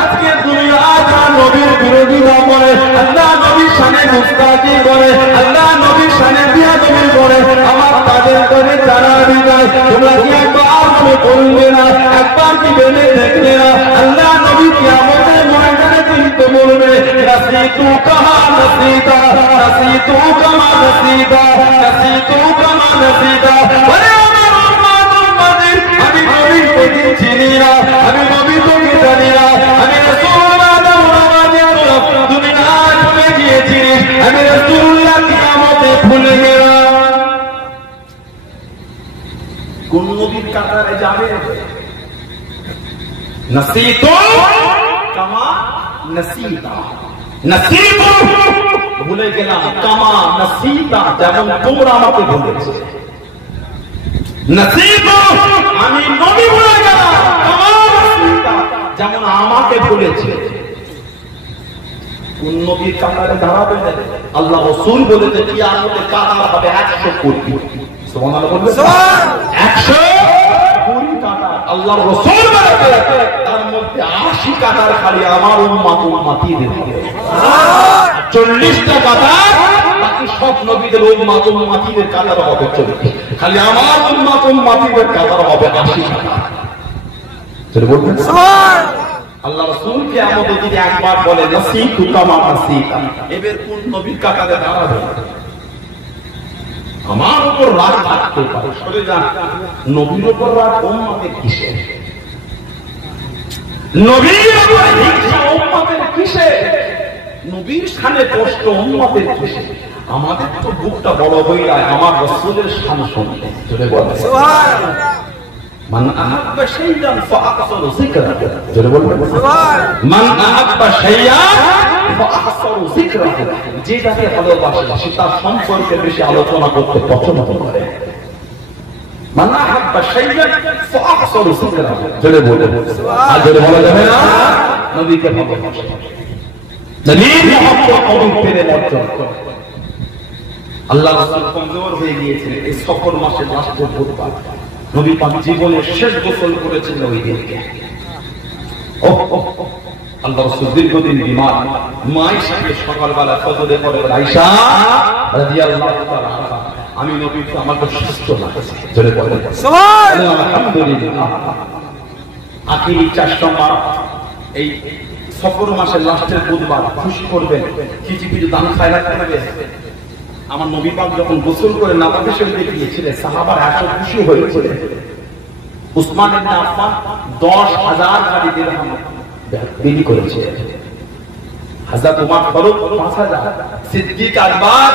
আজকে দুনিয়া যা নবীর বিরোধিতা করে আল্লাহ নবীর শানে মুস্তাকি করে আল্লাহ নবীর শানে বিয়াদবি করে আমার তাদের করে জানা দিই তোমরা কি একবার মনে করবে না একবার কি ভেবে দেখবে না আল্লাহ নবী কিয়ামতের ময়দানে কিন্তু বলবে নাসিতু কামা নাসিতা নাসিতু কামা নাসিতা নাসিতু কামা নাসিতা ওরে আমার উম্মত উম্মতের আমি নবীর প্রতি চিনি না আমি নবী তোকে জানি না আমি রাসূলুল্লাহ দুনিয়ায় ভুলে গিয়েছি আমি রাসূলুল্লাহ কিয়ামতে ভুলে গেলাম কোন নবীর কাতারে যাবে নাসিতু কামা নাসিতা নাসিতু ভুলে গেলাম কামা নাসিতা যেমন তোমরা আমাকে ভুলেছো নাসিতু আমি নবী ভুলে গেলাম কামা নাসিতা যেমন আমাকে ভুলেছে কোন নবীর কাতারে দাঁড়াবে আল্লাহ রাসূল বলেছে কিয়ামতে কাতার হবে 100 কোটি সুবহানাল্লাহ বলবেন 100 কোটি কাতার আল্লাহর রাসূল বলেছে তার মধ্যে 80 কাতার খালি আমার উম্মত উম্মতিদের হবে 40টা কাতার বাকি সব নবীদের উম্মত উম্মতিদের কাতার হবে 40 খালি আমার উম্মত উম্মতিদের কাতার হবে 80 কাতার চলে বলবেন সুবহানাল্লাহ আল্লাহ রাসূল কিয়ামতে যদি একবার বলে নাসিতু কামা নাসিতা এবার কোন নবীর কাতারে দাঁড়াবে আমার উপর রাগ থাকতে পারে সরে যান নবীর উপর রাগ উম্মতের কিসের নবীর উপর হিংসা উম্মতের কিসের নবীর শানে এখানে কষ্ট উম্মতের খুশি। আমাদের তো বুকটা বড় হয়ে যায় আমার রাসূলের শান শুনতে। জোরে বলেন সুবহানাল্লাহ। মান আহাব্বা শাইআন ফাআকসারু যিকরাহু। জোরে বলবেন সুবহানাল্লাহ। মান আহাব্বা শাইআন ফাআকসারু যিকরাহু। যে যাকে ভালোবাসে সে তার সম্পর্কে বেশি আলোচনা করতে পছন্দ করে। মান আহাব্বা শাইআন ফাআকসারু যিকরাহু। জোরে বলবেন সুবহানাল্লাহ। আর জোরে বলা যাবে না নবীকে ভালোবাসে। নবীর মহব্বত পবিত্রের অর্জন। আল্লাহ রাসূল কমজোর হয়ে গিয়েছিলেন এই সফর মাসের লাস্টের বুধবার। নবী পাক জীবনের শেষ গোসল করেছেন ওই দিনকে। আল্লাহ রাসূল দীর্ঘদিন বিমার। মা আয়েশাকে সকালবেলা ফজরে পরে আয়েশা রাদিয়াল্লাহু তাআলা আনহা, আমি নবীকে আমাকে সুস্থ লাগছে। জোরে বলেন সুবহানাল্লাহ। আলহামদুলিল্লাহ। আখিরি 4 নম্বর এই সফর মাসের লাস্টের বুধবার খুশি করবেন, কিছু কিছু দান খায়রাত করবে। আমার নবী পাক যখন গোসল করে নামাজে শরীফে গিয়েছিলেন সাহাবারা এত খুশি হয়েছিলেন। উসমান ইবনে আফফান 10,000 গাড়ি দিরহাম বিলি করেছে। হযরত উমর ফারুক 5,000, সিদ্দিক আকবর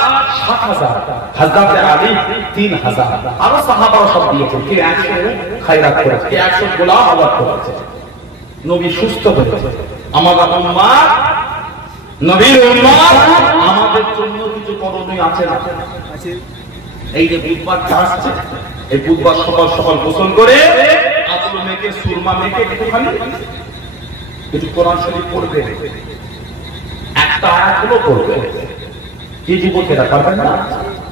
7,000, হযরত আলী 3,000, আর সাহাবারা সব দিয়েছেন। কে 100 খায়রাত করেছে, কে 100 গোলাম আবাদ করেছে। নবী সুস্থ হয়েছে। আমাদের উম্মাহ নবীর উম্মাহ আমাদের জন্য কিছু করণীয় আছে না? এই যে বুধবার আসছে, এই বুধবার সকাল সকাল গোসল করে আতর মেখে সুরমা মেখে একটুখানি কিছু কোরআন শরীফ পড়বে, একটা আয়াত হলো পড়বে। কি যুবকেরা পারবেন না?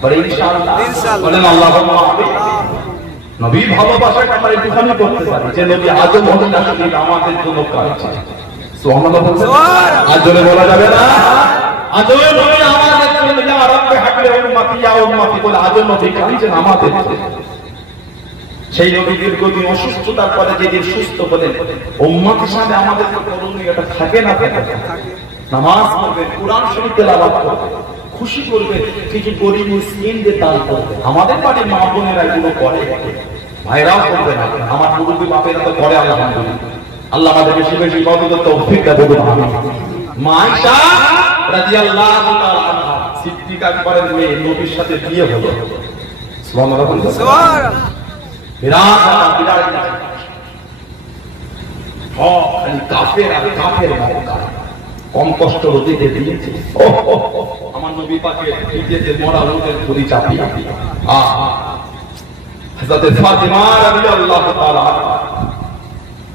বলে ইনশাআল্লাহ। বলেন আল্লাহুম্মা আমিন। নবীর ভালোবাসাটা আমরা একটুখানি করতে পারি যে নবী আজম হলেন আসলে আমাদের জন্য করেছে। সুবহানাল্লাহ বলছেন। আর জোরে বলা যাবে না? আজম নবী আমাদের জন্য ইয়া রাব্বি হাবলি উম্মতি ইয়া উম্মতি বলে আজম নবী কাঁদছেন আমাদের জন্য। সেই নবী দীর্ঘদিন অসুস্থতার পরে যেদিন সুস্থ হলেন, উম্মত হিসাবে আমাদের তো করণীয় এটা থাকে না? নামাজ পড়বেন, কোরআন শরীফ তেলাওয়াত করবেন, খুশি করবেন, কিছু গরিব মিসকিনদের দান করবেন। আমাদের বাড়ির মা বোনেরা এগুলো করে, ভাইরাও করবেন। আমার মুরব্বী বাপেরা তো করে আলহামদুলিল্লাহ। আল্লাহ আমাদের বেশি বেশি ইবাদতের তৌফিক দান করুন। আমিন। মা আয়েশা রাদিয়াল্লাহু তাআলা আনহা সিদ্দিক আকবরের মেয়ে, নবীর সাথে বিয়ে হলো। সুবহানাল্লাহ সুবহানাল্লাহ। বিরাট কাফের আর কাফের মক্কা কম কষ্ট দিতে দিয়েছে। আমার নবী পাকের নিজেদের মরা লোকের ধরি চাপিয়ে হযরত ফাতিমা রাদিয়াল্লাহু তাআলা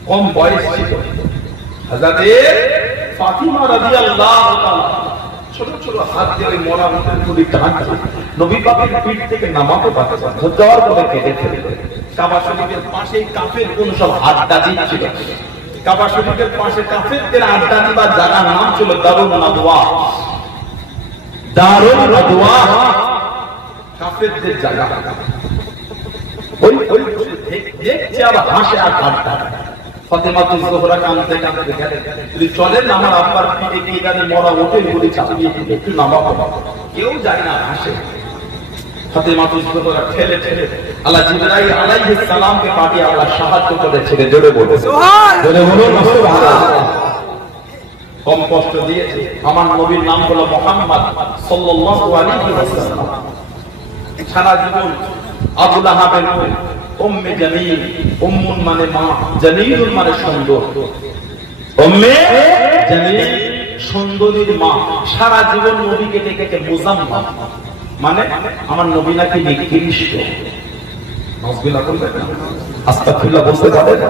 কম বয়স ছিল। হযরত ফাতিমা রাদিয়াল্লাহু তাআলা ছোট ছোট হাত দিয়ে ওই মরা লোকের ধরি টানছে। নবী পাকের পিঠ থেকে নামাতে পারছে না, জ্বর করে কেটে ফেলবে। কাবা শরীফের পাশে কাফের কোন সব আড্ডা দিচ্ছিল। কাবা শরীফের পাশে কাফেরদের আড্ডা দিবার জায়গার নাম ছিল দারুন নাদওয়া। দারুন নাদওয়া কাফেরদের জায়গা। ওই দেখছে আর হাসে আর আড্ডা। ফাতেমা তুজোহরা কাঁদতে কাঁদতে গেলেন, যদি চলেন আমার আব্বার পিঠে কি গানে মরা ওঠে বলে চাপিয়ে দিতে একটু নামাবো। কেউ যায় না, হাসে। ফাতেমা তুজোহরা ঠেলে ঠেলে আল্লাহ জিবরাইল আলাইহিস সালামকে পাঠিয়ে আল্লাহ সাহায্য করেছিলেন। জোরে বলুন সুবহানাল্লাহ। জোরে বলুন সুবহানাল্লাহ। কম কষ্ট দিয়েছে। আমার নবীর নাম হলো মুহাম্মদ সাল্লাল্লাহু আলাইহি ওয়াসাল্লাম। সারা জীবন আবু লাহাবের উম্মে জামিল, উম্মুন মানে মা, জামিলুন মানে সুন্দর। উম্মে জামিল সুন্দরীর মা। সারা জীবন নবীকে ডেকেছে মুজাম্মাল, মানে আমার নবী নাকি নিকৃষ্ট। নাউযুবিল্লাহ বলবেন না, আস্তাগফিরুল্লাহ বলতে পারে না।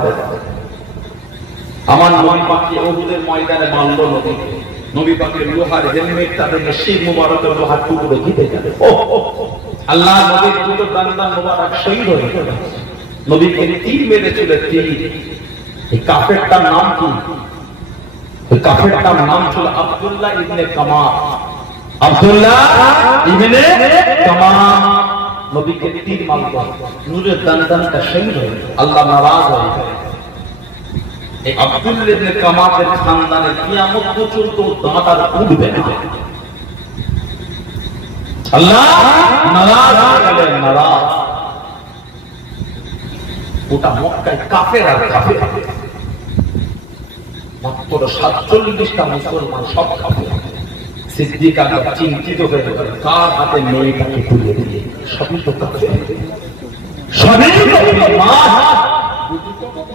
আমার নবী পাককে উহুদের ময়দানে মারল নবী। নবী পাকের লোহার হেলমেট তাদের শির মুবারকের লোহার টুকরো কেটে গেল। আল্লাহ নবীর দুটো দান মুবারক শহীদ হয়ে গেল। নবীকে তীর মেরেছিল, তীর। এই কাফেরটার নাম কি? ওই কাফেরটার নাম ছিল আব্দুল্লাহ ইবনে কামার। আব্দুল্লাহ ইবনে কামার নবীকে তীর মারল। নূরের দানটা শহীদ হয়ে গেল। আল্লাহ নারাজ হয়ে গেল। এই আব্দুল্লাহ ইবনে কামারের খানদানে কিয়ামত পর্যন্ত দাঁত আর উঠবে না। আল্লাহ নারাজ হয়ে গেলেন, নারাজ। ওটা মক্কায় কাফের আর কাফের, মাত্র 47টা মুসলমান, সব কাফের। সিদ্দিক আকবর চিন্তিত হয়ে গেল, কার হাতে মেয়েটাকে তুলে দিয়ে? সবই তো কাফের, সবই তো মা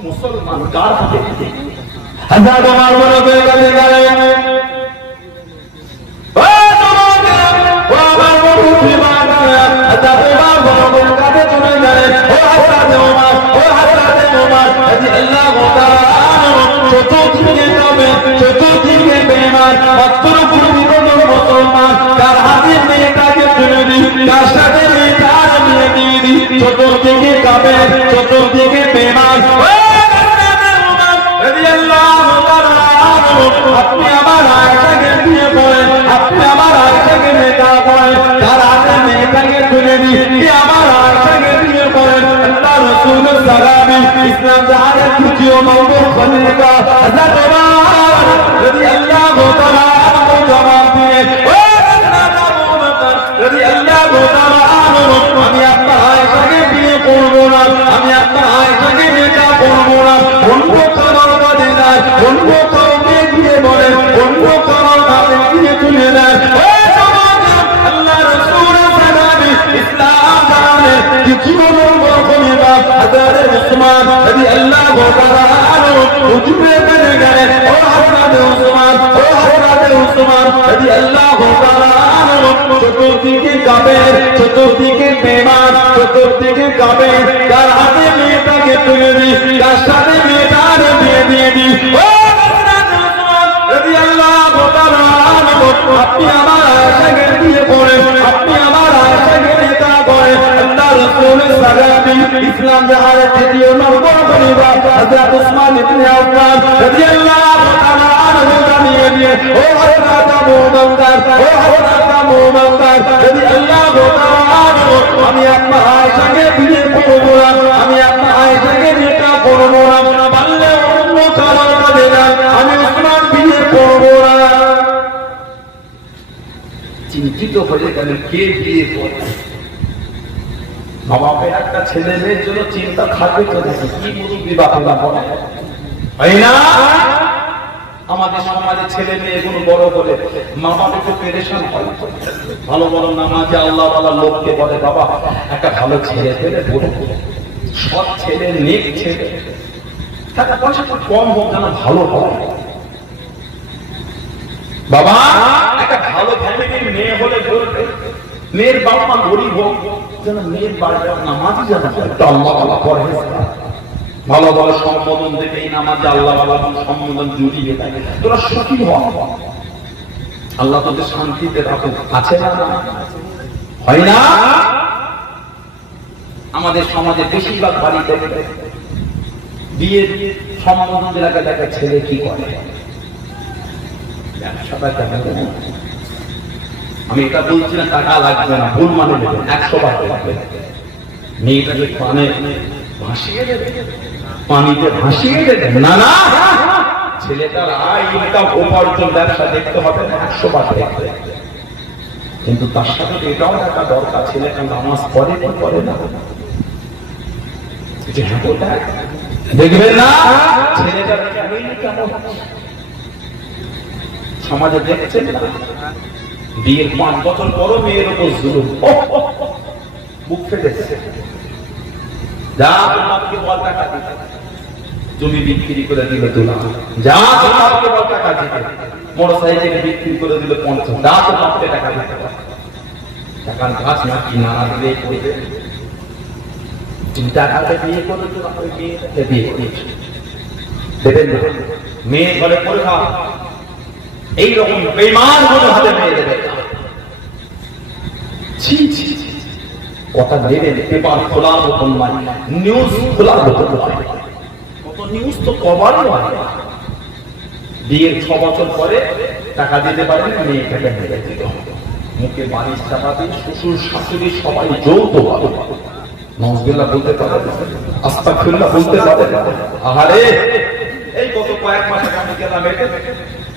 মুসলমান, কার হাতে? হাজার আমার বড় হয়ে গেলে গেলেন চতুর্দিকে বেমান, মাত্র মুসলমান, কার হাতে মেয়েটাকে তুলে দিই, কার সাথে মেয়েটার বিয়ে দিয়ে দিই। চতুর্দিকে কাবের, চতুর্দিকে বেমান। আপনি আমার আয়সাকে বিয়ে করেন, আপনি আমার আয়সাকে মেয়েটা করেন, কার হাতে মেয়েটাকে তুলে দিই, কি আমার আয়সাকে বিয়ে করেন। আল্লাহ রাসূল সালামি ইসলাম জাহানের দ্বিতীয় নম্বর খলিফা হযরত ওমর রাদিয়াল্লাহু তাআলা জবাব দিয়ে, ও হযরত আবু বকর রাদিয়াল্লাহু তাআলা, আমি আপনার আয়েশাকে বিয়ে করব না, আমি আপনার আয়েশাকে বিয়ে করব না। অন্য কারোর কাছে যায়, অন্য কাউকে গিয়ে বলে, অন্য কারোর কাছে গিয়ে তুলে দেয়। আল্লাহ রাসূল সালামি ইসলাম জাহানের দ্বিতীয় নম্বর খলিফা হযরত উসমান রাদিয়াল্লাহু তাআলা হুজুরে বেড়ে গেলেন, ও হযরত উসমান, ও হযরত উসমান রাদিয়াল্লাহু তাআলা, চতুর্দিকে কাবের, চতুর্দিকে বেমান, চতুর্দিকে কাবের, কার হাতে মেয়েটাকে তুলে দিই, কার সাথে মেয়েটার বিয়ে দিয়ে দিই। ও হযরত উসমান রাদিয়াল্লাহু তাআলা, আপনি আমার আয়েশাকে বিয়ে করেন, আপনি আমার আয়েশাকে নেতা করেন। আল্লাহ রাসূল সালামি ইসলাম জাহানের দ্বিতীয় নম্বর খলিফা হযরত উসমান ইবনে আফফান রাদিয়াল্লাহু তাআলা আনহু জানিয়ে দিয়ে, ও হযরত আবু বকর, ও হযরত আবু বকর রাদিয়াল্লাহু তাআলা, আমি আপনার আয়েশাকে বিয়ে করব না, আমি আপনার আয়েশাকে নেতা করব না, পারলে অন্য কারোর কাছে যান, আমি উসমান বিয়ে করব না। চিন্তিত হয়ে গেলেন, কে বিয়ে করবে? বাবাকে একটা ছেলে মেয়ের জন্য চিন্তা থাকবে তো, দেখি কি মুরব্বী বাবা বলে, তাই না? আমাদের সমাজে ছেলে মেয়ে এগুলো বড় বলে মা বাবা একটু পেরেশান হয়। ভালো বড় নামাজে আল্লাহ ওয়ালা লোককে বলে, বাবা একটা ভালো ছেলে পেলে বড়, সৎ ছেলে, নেক ছেলে, টাকা পয়সা কম হোক যেন ভালো হয়। বাবা একটা ভালো ফ্যামিলির মেয়ে হলে বলবে, মেয়ের বাবা মা গরিব হোক যেন মেয়ের বাড়িটা নামাজই যেন একটা আল্লাহ ওয়ালা পড়ে, ভালো ভালো সম্বোধন দেখে এই নামাজে আল্লাহ ওয়ালা সম্বোধন জুড়িয়ে থাকে, তোরা সুখী হ, আল্লাহ তোদের শান্তিতে রাখো। আছে না? হয় না? আমাদের সমাজে বেশিরভাগ বাড়িতে বিয়ের সম্বোধন দেখা দেখা ছেলে কি করে, আমি এটা বলছি না টাকা লাগবে না, ভুল মানে দেবেন, 100 বার লাগবে। মেয়েটাকে ভাসিয়ে দেবে, পানিতে ভাসিয়ে দেবে না, না, ছেলেটার আয় ইনকাম উপার্জন ব্যবসা দেখতে হবে না, 100 বার দেখবে। কিন্তু তার সাথে এটাও দেখা দরকার, ছেলেটা নামাজ পড়ে কি করে না, দেখবেন না ছেলেটার ফ্যামিলি কেমন। সমাজে দেখছেন না, বিয়ের 5 বছর পরও মেয়ের উপর জুলুম, বুক ফেটেছে। যা তোমাকে বল টাকা দিতে, জমি বিক্রি করে দিলে 2 লাখ, যা তোমাকে বল টাকা দিতে, মোটরসাইকেল বিক্রি করে দিলে 50, যা তোমাকে টাকা দিতে, টাকার গাছ নাকি না দিলে পড়বে। তুমি টাকাতে বিয়ে করে বিয়ে করেছো, দেবেন না, মেয়ে ঘরে পড়ে খাও, এইরকম বেঈমান মনে হাতে মেয়ে দেবে। কথা দেবেন, পেপার খোলার মতন নয়, নিউজ খোলার মতন নয়, কত নিউজ তো কভার নয়। বিয়ের 6 বছর পরে টাকা দিতে পারেন, মেয়েটাকে মেরে দিল, মুখে বালিশ চাপাতে শ্বশুর শাশুড়ি সবাই যৌথ ভাবে নজবিল্লাহ বলতে পারে, আস্তাগফিরুল্লাহ বলতে পারে। আহারে এই গত কয়েক মাস আগে আমি গেলাম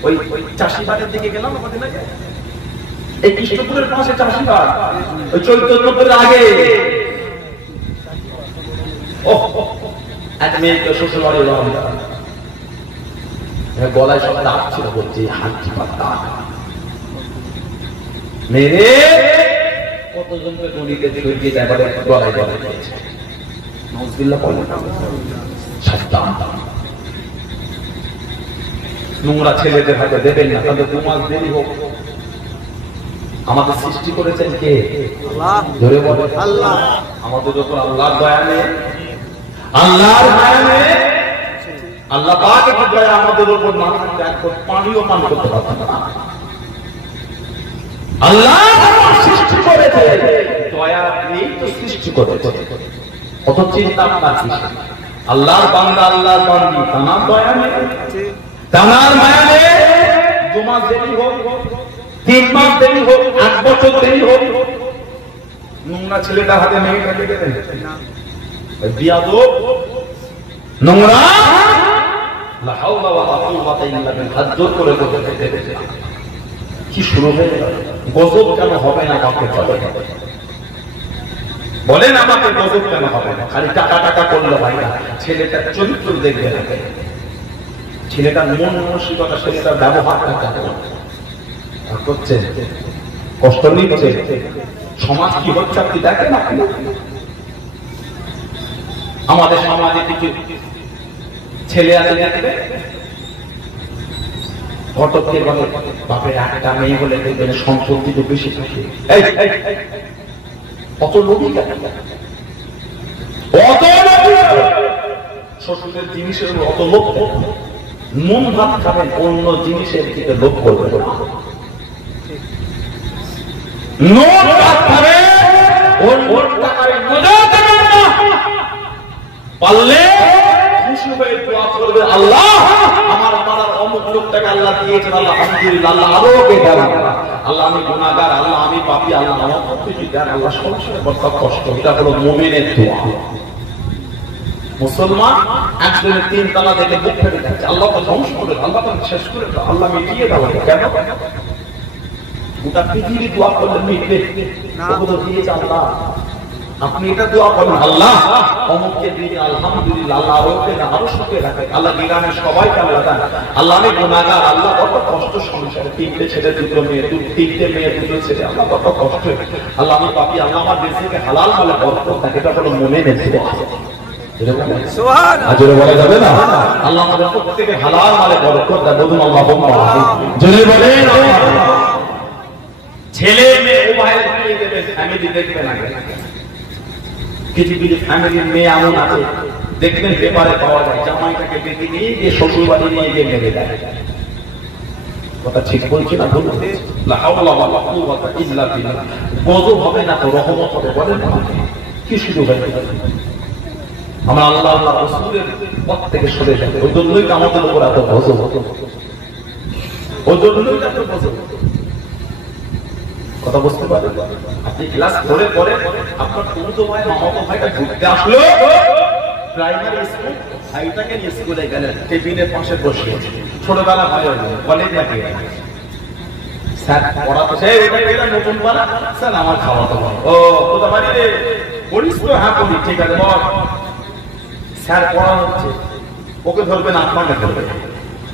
ওই চাষিবাড়ির দিকে গেলাম, আমাদের নাকি এই কৃষ্ণপুরের পাশে চাষিবাড়, ওই চৈতন্যপুরের আগে এক মেয়েকে শ্বশুর বাড়ি গলায় সব দাগ ছিল, বলছে হাত চিপার দাগ, মেরে কতজনকে গণিতে ছড়িয়ে দেয় গলায় গলায় দিয়েছে। নাউজুবিল্লাহ বলেন সাবধান, নোংরা ছেলেদের হাতে দেবেন না, তাহলে 2 মাস দেরি হোক। আমাদের সৃষ্টি করেছেন কে? আল্লাহ। ধরে বলে আল্লাহ। আমাদের উপর আল্লাহর দয়া নেই, আল্লাহর মায়া নেই। আল্লাহ পাক দয়া আমাদের উপর না থাকলে এক ফোঁটা পানিও পান করতে পারতেন না। আল্লাহ সৃষ্টি করেছে, দয়া নেই তো সৃষ্টি করেছে। কত চিন্তা আপনার কিসে? আল্লাহর বান্দা, আল্লাহর বান্দি, তানার দয়া নেই, তানার মায়া নেই। 2 মাস দেরি হোক, 3 মাস দেরি হোক, 8 বছর দেরি হোক, নোংরা ছেলেটার হাতে মেয়েটাকে দেবেন না। বিয়াদব, নোংরা, লা হাওলা ওয়ালা কুওয়াতা ইল্লা বিল্লাহ, হাত জোর করে বলতে দেবে কি শুরু হয়ে গেল? গজব কেন হবে না? আমাকে বলেন, আমাকে গজব কেন হবে না? খালি টাকা টাকা করলে ভাই না, ছেলেটার চরিত্র দেখবে না, ছেলেটার মন মানসিকতা, ছেলেটার ব্যবহারটা কেমন করছে, কষ্ট নিচ্ছে, সমাজ কি হচ্ছে আপনি দেখেন। আমাদের সমাজে কিছু ছেলে আছে দেখবে ঘটককে বলে বাপের একটা মেয়ে বলে দেখবেন সম্পত্তি তো বেশি থাকে। অত লোভী কেন? অত লোভী, শ্বশুরের জিনিসের অত লোভ। মন ভাত খাবেন, অন্য জিনিসের দিকে লোভ করবে না। নোট ভাত খাবে, ওর টাকায় নজর দেবেন না। পারলে খুশি হয়ে দোয়া করবে, আল্লাহ আমার অমুক লোকটাকে আল্লাহ দিয়েছেন, আল্লাহ আলহামদুলিল্লাহ, আল্লাহ আরো কে দেন, আল্লাহ আমি গুনাহগার, আল্লাহ আমি পাপী, আল্লাহ আমার প্রতি দেন, আল্লাহ সংসারে বড় কষ্ট। এটা হলো মুমিনের দোয়া। মুসলমান একজনের 3 তালা দেখে বুক ফেটে যাচ্ছে, আল্লাহ তো ধ্বংস করে, আল্লাহ তো শেষ করে, আল্লাহ মিটিয়ে দাও। কেন? গোটা পৃথিবী দোয়া করলে মিটবে না, ওগুলো দিয়েছে আল্লাহ। আপনি এটা দোয়া করেন, আল্লাহ অমুককে দিন, আলহামদুলিল্লাহ, আল্লাহ আরোকে না আরো সুখে রাখে, আল্লাহ গ্রামের সবাইকে আল্লাহ দেন, আল্লাহ আমি গুনাহগার, আল্লাহ কত কষ্ট সংসারে, 3টে ছেলে 2 মেয়ে, 3টে মেয়ে 2 ছেলে, আল্লাহ কত কষ্ট, আল্লাহ আমি পাপী, আল্লাহ আমার রিজিকে হালাল মালে বরকত থাকে। এটা হলো মুমিনের দোয়া। সুবহানাল্লাহ, বলা যাবে না, আল্লাহ আমাদের প্রত্যেককে হালাল মালে বরকত দেন। বলুন আল্লাহুম্মা আমিন। জোরে বলেন। ছেলে মেয়ে উভয়ের দিয়ে দেবেন, ফ্যামিলি দেখবেন আগে। কিছু কিছু ফ্যামিলির মেয়ে এমন আছে দেখবেন পেপারে পাওয়া যায়, জামাইটাকে ডেকে নিয়ে গিয়ে শ্বশুর বাড়ি নিয়ে গিয়ে মেরে দেয়। কথা ঠিক বলছি না? বলুন, লা হাওলা ওয়ালা কুওয়াতা ইল্লা বিল্লাহ। গজব হবে না তো রহমত হবে? বলেন কি শুরু হয়? আমরা আল্লাহ আল্লাহ রাসূলের পথ থেকে সরে যাই, ওই জন্যই আমাদের উপর এত গজব, ওই জন্যই এত গজব। কথা বুঝতে পারেন? আপনি ক্লাস 4 পরে আপনার বন্ধু ভাই মামাতো ভাইটা ঘুরতে আসলো প্রাইমারি স্কুল, ভাইটাকে নিয়ে স্কুলে গেলেন, টেবিলের পাশে বসে, ছোটবেলা ভাই কলেজ নাকি স্যার পড়াতে, ওইটা পেলা নতুন পালা, স্যার আমার খাওয়া তো ও কোথা বাড়ি রে পড়িস তো? হ্যাঁ পড়ি। ঠিক আছে বল। স্যার পড়া হচ্ছে, ওকে ধরবেন, আপনাকে ধরবে,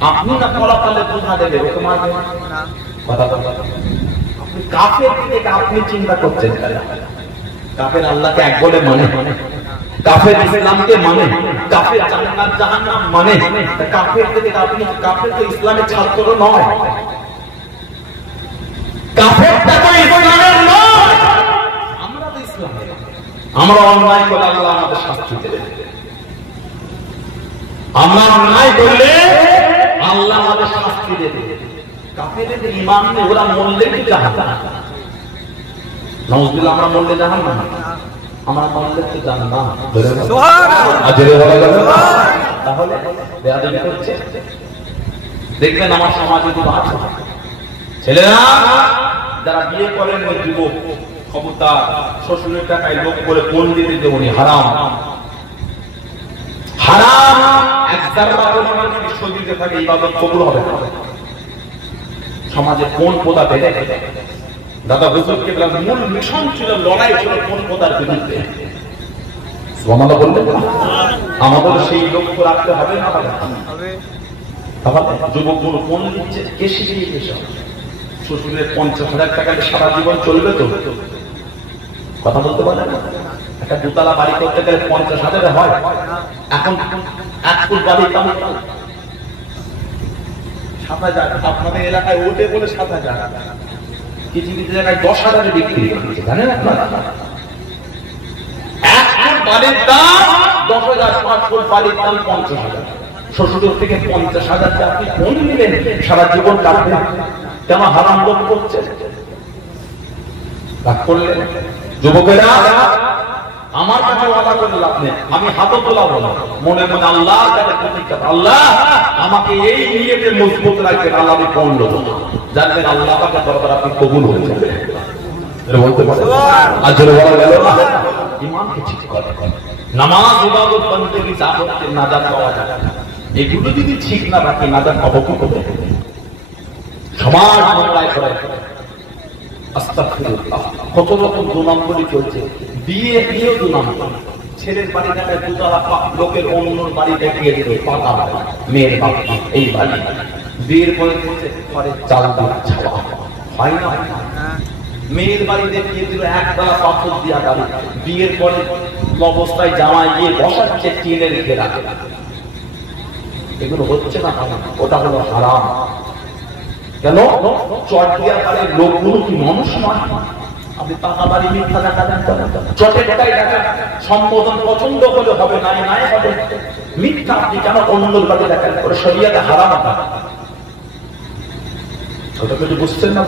আপনি না পড়া পারলে বোঝা দেবে, ওকে মারবে না। কথা কথা কাফের দিকে আপনি চিন্তা করছেন, কাফের আল্লাহকে এক বলে মানে, কাফের ইসলামকে মানে, কাফের জান্নাত জাহান্নাম মানে, কাফের দিকে আপনি, কাফের তো ইসলামের ছাত্র নয়, কাফেরটা তো ইসলামের নয়, আমরা তো ইসলামের। আমরা অন্যায় করলে আল্লাহ আমাদের শাস্তি দেবে, আমরা অন্যায় করলে আল্লাহ আমাদের শাস্তি দেবে। কাফেরদের ঈমান নেই, ওরা মরলে কি জাহান্নাম। নাউজুবিল্লাহ, আমরা মরলে জাহান্নাম, আমরা মরলে তো জান্নাত। সুবহানাল্লাহ, আজরে বলা যাবে না। তাহলে বেয়াদবি করছে। দেখবেন আমার সমাজে তো আছে ছেলেরা যারা বিয়ে করেন, ওই যুবক, খবরদার শ্বশুরের টাকায় লোক করে কোন দিতে দেবনি, হারাম হারাম। একবার পরিমাণ যদি শরীরে থাকে ইবাদত কবুল হবে না। সমাজে কোন পোদা পেলে দাদা হুজুর কেবলা মূল মিশন ছিল, লড়াই ছিল কোন পোদার বিরুদ্ধে। সুবহানাল্লাহ বললেন। আমাদের সেই লক্ষ্য রাখতে হবে না হবে। তাহলে যুবকগুলো কোন দিচ্ছে, কে শিখিয়ে দিচ্ছে? শ্বশুরের 50,000 টাকা সারা জীবন চলবে তো? কথা বলতে পারে না। একটা দুতলা বাড়ি করতে গেলে 50,000 হয়। এখন 1 ফুট বাড়ির দাম 7,000। আপনাদের এলাকায় ওঠে বলে 7,000, কিছু কিছু জায়গায় 10,000 বিক্রি করছে, জানেন আপনারা? 1 ফুট বাড়ির দাম 10,000, 5 ফুট বাড়ির দাম 50,000। শ্বশুরের থেকে 50,000 আপনি কোন নিলেন সারা জীবন কাটবেন? কেন হারাম লোক করছে? রাগ করলেন? যুবকেরা আমার কাছে ওয়াদা করে লাভ নেই, আমি হাতও তোলাবো না, মনে মনে আল্লাহ আল্লাহ আমাকে এই নিয়তে মজবুত রাখবেন, আল্লাহ আমি কোন লোক জানবেন আল্লাহ আমাকে দরকার আপনি কবুল হয়ে যাবে। বলতে পারেন আর জোরে বলা গেল না, ইমানকে ঠিক করে নামাজ ইবাদত বন্দেগী যা হচ্ছে নাজাত পাওয়া যায়। এগুলো যদি ঠিক না রাখি নাজাত পাবো কি করে? সমাজ নোংরায় করে, আস্তাগফিরুল্লাহ, কত রকম দুর্নামগুলি চলছে। বিয়েও দুর্নাম, ছেলের বাড়ি দেখায় দুতলা, লোকের অন্য বাড়ি দেখিয়ে দিল পাকা বাড়ি, মেয়ের বাড়ি এই বাড়ি। বিয়ের পরে ঘরে চাল দিয়ে ছাওয়া হয় না? মেয়ের বাড়ি দেখিয়ে দিল একতলা পাথর দিয়া বাড়ি, বিয়ের পরে অবস্থায় জামাই গিয়ে বসাচ্ছে টিনের ঘেরা। এগুলো হচ্ছে না, ওটা হলো হারাম। কেন? চটিয়া বাড়ির লোকগুলো কি মানুষ নয়? আপনি পাকা বাড়ি মিথ্যা দেখা দেন, চটে টাকাই দেখা সম্বোধন পছন্দ হলে হবে, নাই নাই হবে মিথ্যা। আপনি কেন অন্য বাড়ি দেখেন? ওটা শরিয়াতে হারাম। ওটা কিছু বুঝছেন না,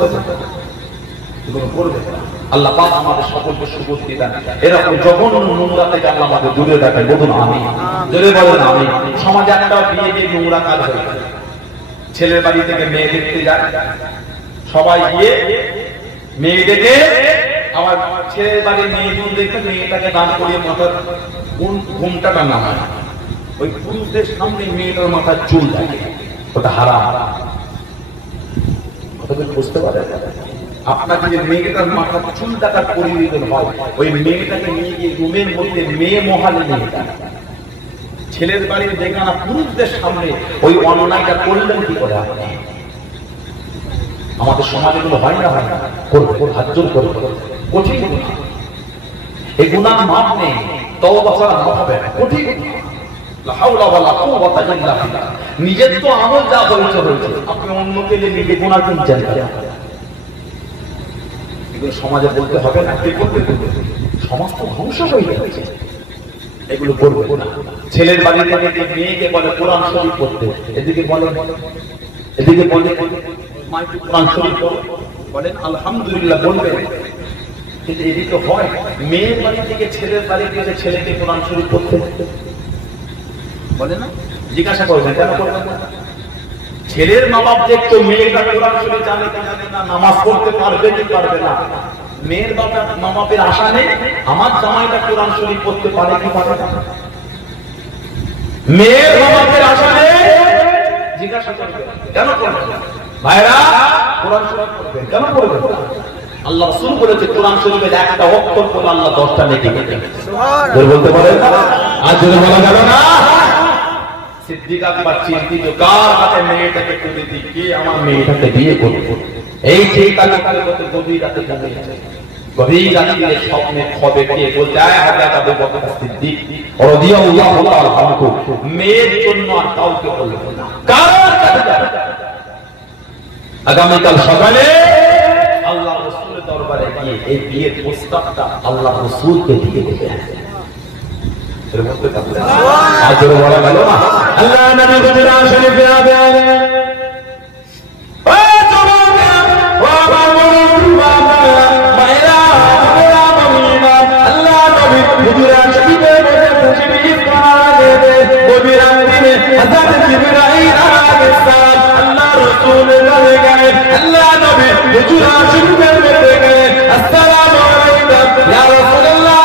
আল্লাহ পাক আমাদের সকলকে সুবুদ্ধি দেন। এরকম জঘন্য নোংরা থেকে আল্লাহ আমাদের দূরে রাখেন। বলুন আমি, যদি বলেন আমি। সমাজে একটা বিয়ে দিয়ে নোংরা কাজ হয়ে গেছে। ছেলের বাড়ি থেকে মেয়ে দেখতে যায়, সবাই গিয়ে মেয়ে দেখে আমার ছেলের বাড়ির মেয়ে দেখে মেয়েটাকে দান করিয়ে মাথার ঘুমটাটা নামায়, ওই পুরুষদের সামনে মেয়েটার মাথার চুল থাকে, ওটা হারাম। বুঝতে পারে আপনার যদি মেয়েটার মাথার চুল টাকার পরিবর্তন হয়, ওই মেয়েটাকে নিয়ে গিয়ে রুমের মধ্যে মেয়ে মহালে নিয়ে যায়, ছেলের বাড়ির বেগানা পুরুষদের সামনে ওই অন্যায়টা করলেন কি করে? আমাদের সমাজে গুলো হয় না, হয় না, করবে, হাত জোর করবে, কঠিন গুনাহ। এই গুনাহ মাপ নেই, তওবা ছাড়া মাপ হবে না, কঠিন গুনাহ। লা হাওলা ওয়ালা কুওয়াতা ইল্লা বিল্লাহ। নিজের তো আমল যা হয়েছে হয়েছে, আপনি অন্যকে দিয়ে নিজে গুনাহ কিনছেন। এগুলো সমাজে বলতে হবে না, কে করবে? সমাজ তো ধ্বংস হয়ে যাচ্ছে। এগুলো করবে না। ছেলের বাড়ি থেকে মেয়েকে বলে কোরআন শরীফ পড়তে, এদিকে বলে কোরআন শরীফ বলেন আলহামদুলিল্লাহ বলবে, কিন্তু এদিকে হয় মেয়ের বাড়ি থেকে ছেলের বাড়ি গেলে ছেলেকে কোরআন শরীফ পড়তে বলে না। জিজ্ঞাসা করবেন কেন করবেন না? ছেলের মা বাপ দেখতো মেয়েটা কোরআন শরীফ জানে কি জানে না, নামাজ পড়তে পারবে কি পারবে না। মেয়ের বাবা মা বাপের আশা নেই আমার জামাইটা কোরআন শরীফ পড়তে পারে কি পারে না। মেয়ের মা বাপের আশা নেই, জিজ্ঞাসা করবে কেন করবে ভাইরা কোরআন শরীফ পড়বেন কেন পড়বেন? আল্লাহ রাসূল বলেছে কোরআন শরীফের একটা অক্ষর পড়লে আল্লাহ 10টা নেকি দেন। সুবহানাল্লাহ বলতে পারেন না? আজ যদি বলা গেল না সিদ্দিক আকবর চিন্তিত, কার হাতে মেয়েটাকে তুলে দিই, কে আমার মেয়েটাকে বিয়ে করবে। এই চিন্তা করতে গভীর রাতে ঘুমিয়েছে। গভীর রাতে স্বপ্নে খবে পেয়ে বলতে হযরত আবু বকর সিদ্দিক রাদিয়াল্লাহু তাআলা আনহু মেয়ের জন্য আর কাউকে বললেন না, কার কাছে যাবে। আগামীকাল সকালে আল্লাহ রাসূলের দরবারে গিয়ে এই বিয়ের প্রস্তাবটা আল্লাহ রাসূলকে দিয়ে দেবেন। আজরে বলা গেল না আল্লাহ নবী গুজরান শরীফে আবেন ও জওয়ানা ও বাবা মায়েরা ওরা মুমিনা আল্লাহ নবী গুজরান শরীফে বসে তশরিফ আনবে। গভীর রাতে হযরত জিবরাইল আলাইহিস সালাম আল্লাহ রাসূলের কাছে গেলেন। আল্লাহ নবী গুজরান শরীফে বসে গেলেন, আসসালামু আলাইকুম ইয়া রাসূলুল্লাহ।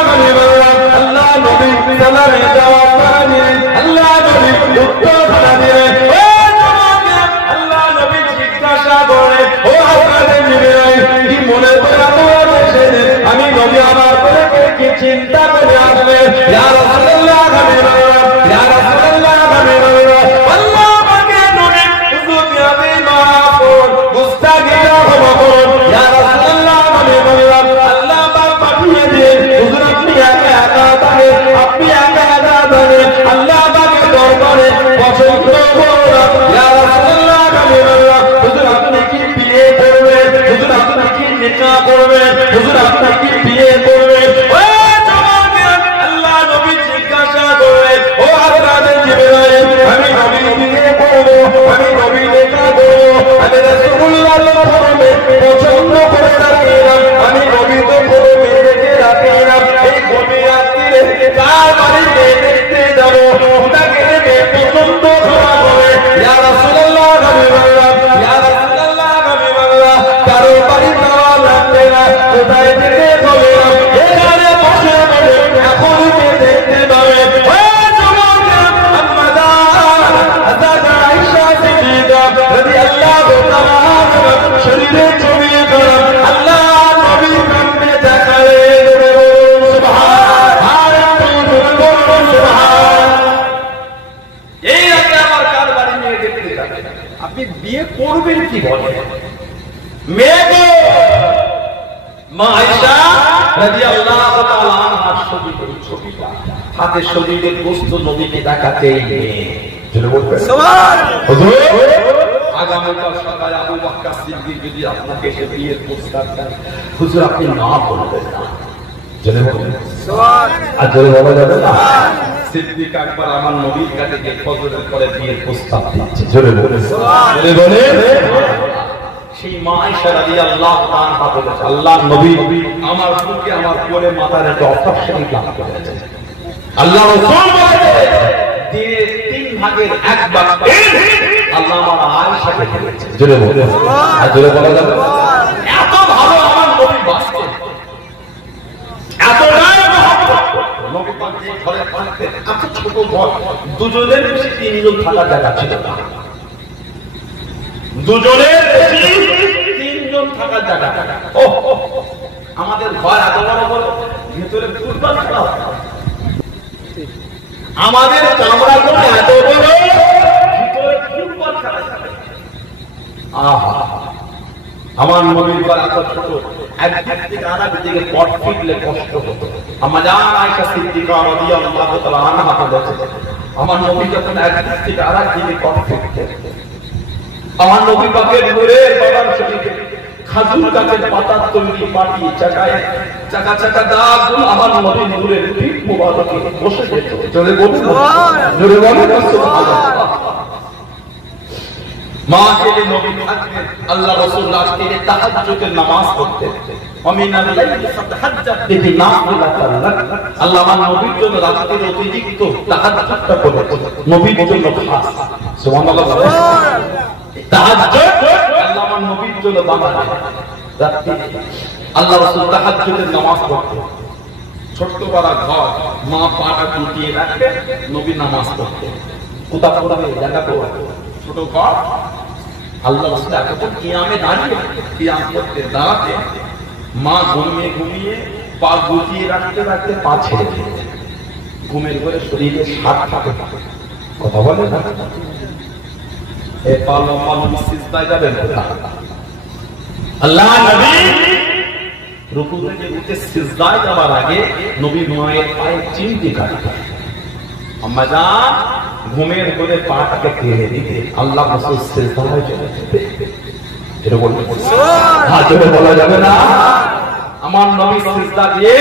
আল্লাহ নবী সালামে জবাব দিলেন, আল্লাহ নবী উত্তর দিলেন। ও জওয়ানা আল্লাহ নবী জিজ্ঞাসা করেন, ও হযরত জিবরাইল কি মনে করে তোমার এসেছে? আমি নবী আমার করে কি চিন্তা করে আসলেন? ইয়া রাসূলুল্লাহ আমি বললাম, ইয়া রাসূলুল্লাহ আমি বললাম আল্লাহ আমাকে নবী তুমি আমি মাফ গুস্তাখি ক্ষমা কোথায় থেকে বলে এখানে বসে বলে এখন দেখতে পাবে শরীরে জমিয়ে আল্লাহ নবী কান্দে দেখালে এই রাতে আমার কার বাড়ি মেয়ে দেখতে যাবে আপনি বিয়ে করবেন কি বলে মেয়ে মা আয়েশা রাদিয়াল্লাহু তাআলা আনহার ছবিটা হাতে শরীরের বস্তু নবীকে দেখাতেই চলে বলবেন সুবহানাল্লাহ আগামীকাল সকালে আবু বকর সিদ্দিক যদি আপনাকে এসে বিয়ের প্রস্তাব দেন হুজুর আপনি না বলবেন না চলে বলবেন সুবহানাল্লাহ আর জোরে বলা যাবে না সিদ্দিক আকবর আমার নবীর কাছে গিয়ে ফজরের পরে বিয়ের প্রস্তাব দিচ্ছে জোরে বলেন সুবহানাল্লাহ জোরে বলেন সেই মা আয়েশা রাদিয়াল্লাহু তাআলা বলেছে আল্লাহর নবী আমার বুকে আমার কোলে মাথা রেখে অপারেশন লাভ করেছে আল্লাহ রাসূল বলেছে দিনে 3 ভাগের 1 ভাগ আল্লাহ আমার আয়েশাকে দিয়েছে জোরে বলেন আর জোরে বলা যাবে এত ভালো আমার নবী বাঁচতেন এতটাই মহব্বত নবী পাক যে ঘরে থাকতেন এত ছোট ঘর দুজনের বেশি 3 জন থাকার জায়গা ছিল না দুজনের বেশি 3 জন থাকার জায়গা ও আমাদের ঘর এত বড় বড় ভিতরে ফুটবল খেলা হয় আমাদের চামড়া গুলো এত বড় ভিতরে ফুটবল খেলা হয় আহা আমার নবীর ঘর এত ছোট একদিক থেকে আরেক দিকে পট ফিরলে কষ্ট হতো আমার জান আয়েশা সিদ্দিকা রাদিয়াল্লাহু তাআলা আনহা বলেছে আমার নবী যখন একদিক থেকে আরেক দিকে পট ফিরতেন আমার নবী পাকের নূরের বাগান শরীফে খাজুর গাছের পাতার তৈরি মাটি চাকায় চাকা চাকা দাগগুলো আমার নবী নূরের পিঠ মোবারকে বসে যেত জোরে বলুন জোরে বলুন সুবহানাল্লাহ মা কে নবী থাকতেন আল্লাহ রাসূল রাতে তাহাজ্জুদের নামাজ পড়তেন আমিনাল লাইলি ফাতাহাজ্জাত বিহি নাফিলাতান লাক আল্লাহ আমার নবীর জন্য রাতের অতিরিক্ত তাহাজ্জুদটা করেছেন নবীর জন্য খাস সুবহানাল্লাহ তাহাজ্জুদ আল্লাহ আমার নবীর জন্য বানানো রাতে আল্লাহ রাসূল তাহাজ্জুদের নামাজ পড়তেন ছোট্ট বড় ঘর মা পাটা গুটিয়ে রাখতে নবী নামাজ পড়তেন কোথা পড়বে জায়গা পড়বে ছোট ঘর আল্লাহ রাসূল এখন কিয়ামে দাঁড়িয়ে কিয়াম করতে দাঁড়াতে মা ঘুমিয়ে ঘুমিয়ে পা গুটিয়ে রাখতে রাখতে পা ছেড়ে দিতেন ঘুমের ঘরে শরীরে সাত থাকে কথা বলে না এ পালো পালো সিজদায় যাবেন আল্লাহ নবী রুকু থেকে উঠে সিজদায় যাওয়ার আগে নবী মায়ের পায়ে চিমটি কাটতেন আম্মা জান ঘুমের ঘরে পাটাকে টেনে দিতে আল্লাহ রাসূল সিজদায় চলে যেতেন এটা বলতে সুবহানাল্লাহ জোরে বলা যাবে না আমার নবী সিজদা দিয়ে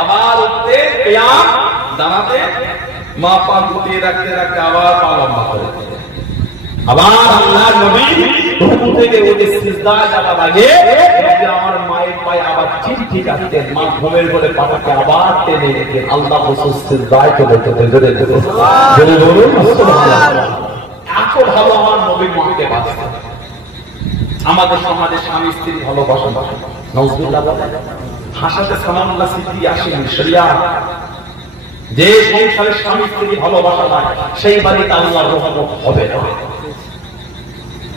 আবার উঠতে কিয়াম দাঁড়াতে মা পা গুটিয়ে রাখতে রাখতে আবার পা লম্বা করে আবার আল্লাহ নবী রুকু থেকে উঠে সিজদায় যাওয়ার আগে নবী আমার মায়ের পায়ে আবার চিমটি কাটতেন মা ঘুমের ঘরে পাটাকে আবার টেনে দিতেন আল্লাহ রাসূল সিজদায় চলে যেতেন জোরে জোরে বলুন সুবহানাল্লাহ এত ভালো আমার নবী মাকে বাঁচতেন আমাদের সমাজে স্বামী স্ত্রী ভালোবাসা নাউজুবিল্লাহ হাসাতে সালামুল্লাহ সিদ্দিক আসেন শরিয়া যে সংসারে স্বামী স্ত্রী ভালোবাসা নাই সেই বাড়িতে আল্লাহর রহমত হবে না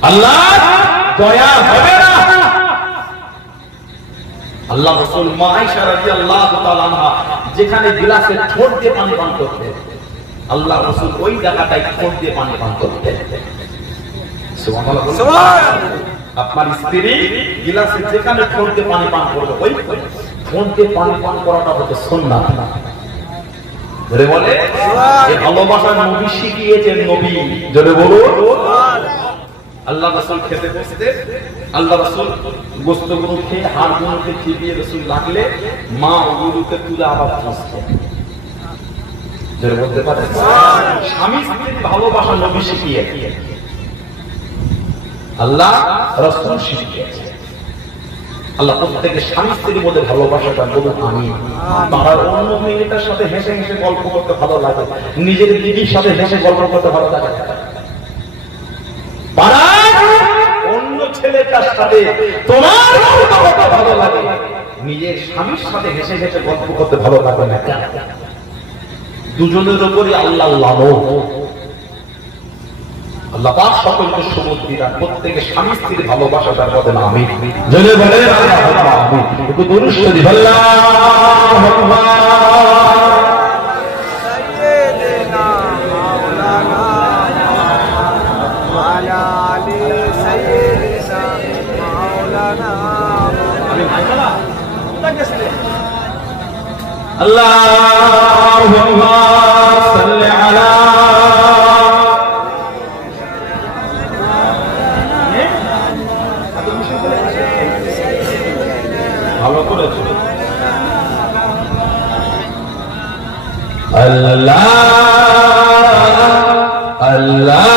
আল্লাহ দয়া হবে না আল্লাহ রাসূল মা আয়েশা রাদিয়াল্লাহু তাআলা আনহা যেখানে গ্লাসে ঠোঁট দিয়ে পানি পান করতেন আল্লাহ রাসূল ওই জায়গাটায় ঠোঁট দিয়ে পানি পান করতেন সুবহানাল্লাহ সুবহানাল্লাহ আপনার স্ত্রী গ্লাসে যেখানে ঠোঁট দিয়ে পানি পান করবে ওই ঠোঁট দিয়ে পানি পান করাটা হচ্ছে সুন্নাত জোরে বলে এই ভালোবাসার নবী শিখিয়েছেন নবী জোরে বলুন আল্লাহ রাসূল খেতে বসতে আল্লাহ রাসূল গোশতগুলো খেয়ে হাড়গুলোকে চিবিয়ে রাসূল লাগলে মা ওগুলোকে তুলে আবার খাচ্ছেন জোরে বলতে পারেন স্বামী স্ত্রীর ভালোবাসা নবী শিখিয়েছেন আল্লাহ রাসূল শিখিয়েছেন আল্লাহ প্রত্যেককে স্বামী স্ত্রীর মধ্যে ভালোবাসাটা বলুন আমিন তারা অন্য মেয়েটার সাথে হেসে হেসে গল্প করতে ভালো লাগে নিজের দিদির সাথে হেসে গল্প করতে ভালো লাগে অন্য ছেলে ছেলেটার সাথে তোমার কথা ভালো লাগে, নিজের স্বামীর সাথে হেসে হেসে গল্প করতে ভালো লাগে না কেন? দুজনের উপরই আল্লাহ লানত। আল্লাহ পাক সকলকে সুবুদ্ধি দান, প্রত্যেকে স্বামী স্ত্রীর ভালোবাসার পথে নামি জেনে বলেন আল্লাহুম্মা আমিন। একটু দরুদ শরীফ আল্লাহুম্মা সাইয়্যিদিনা মাওলানা ওয়ালা আলি সাইয়্যিদিনা মাওলানা আমিন। আইলা তাকসলে আল্লাহুম্মা সাল্লি আলা Allah Allah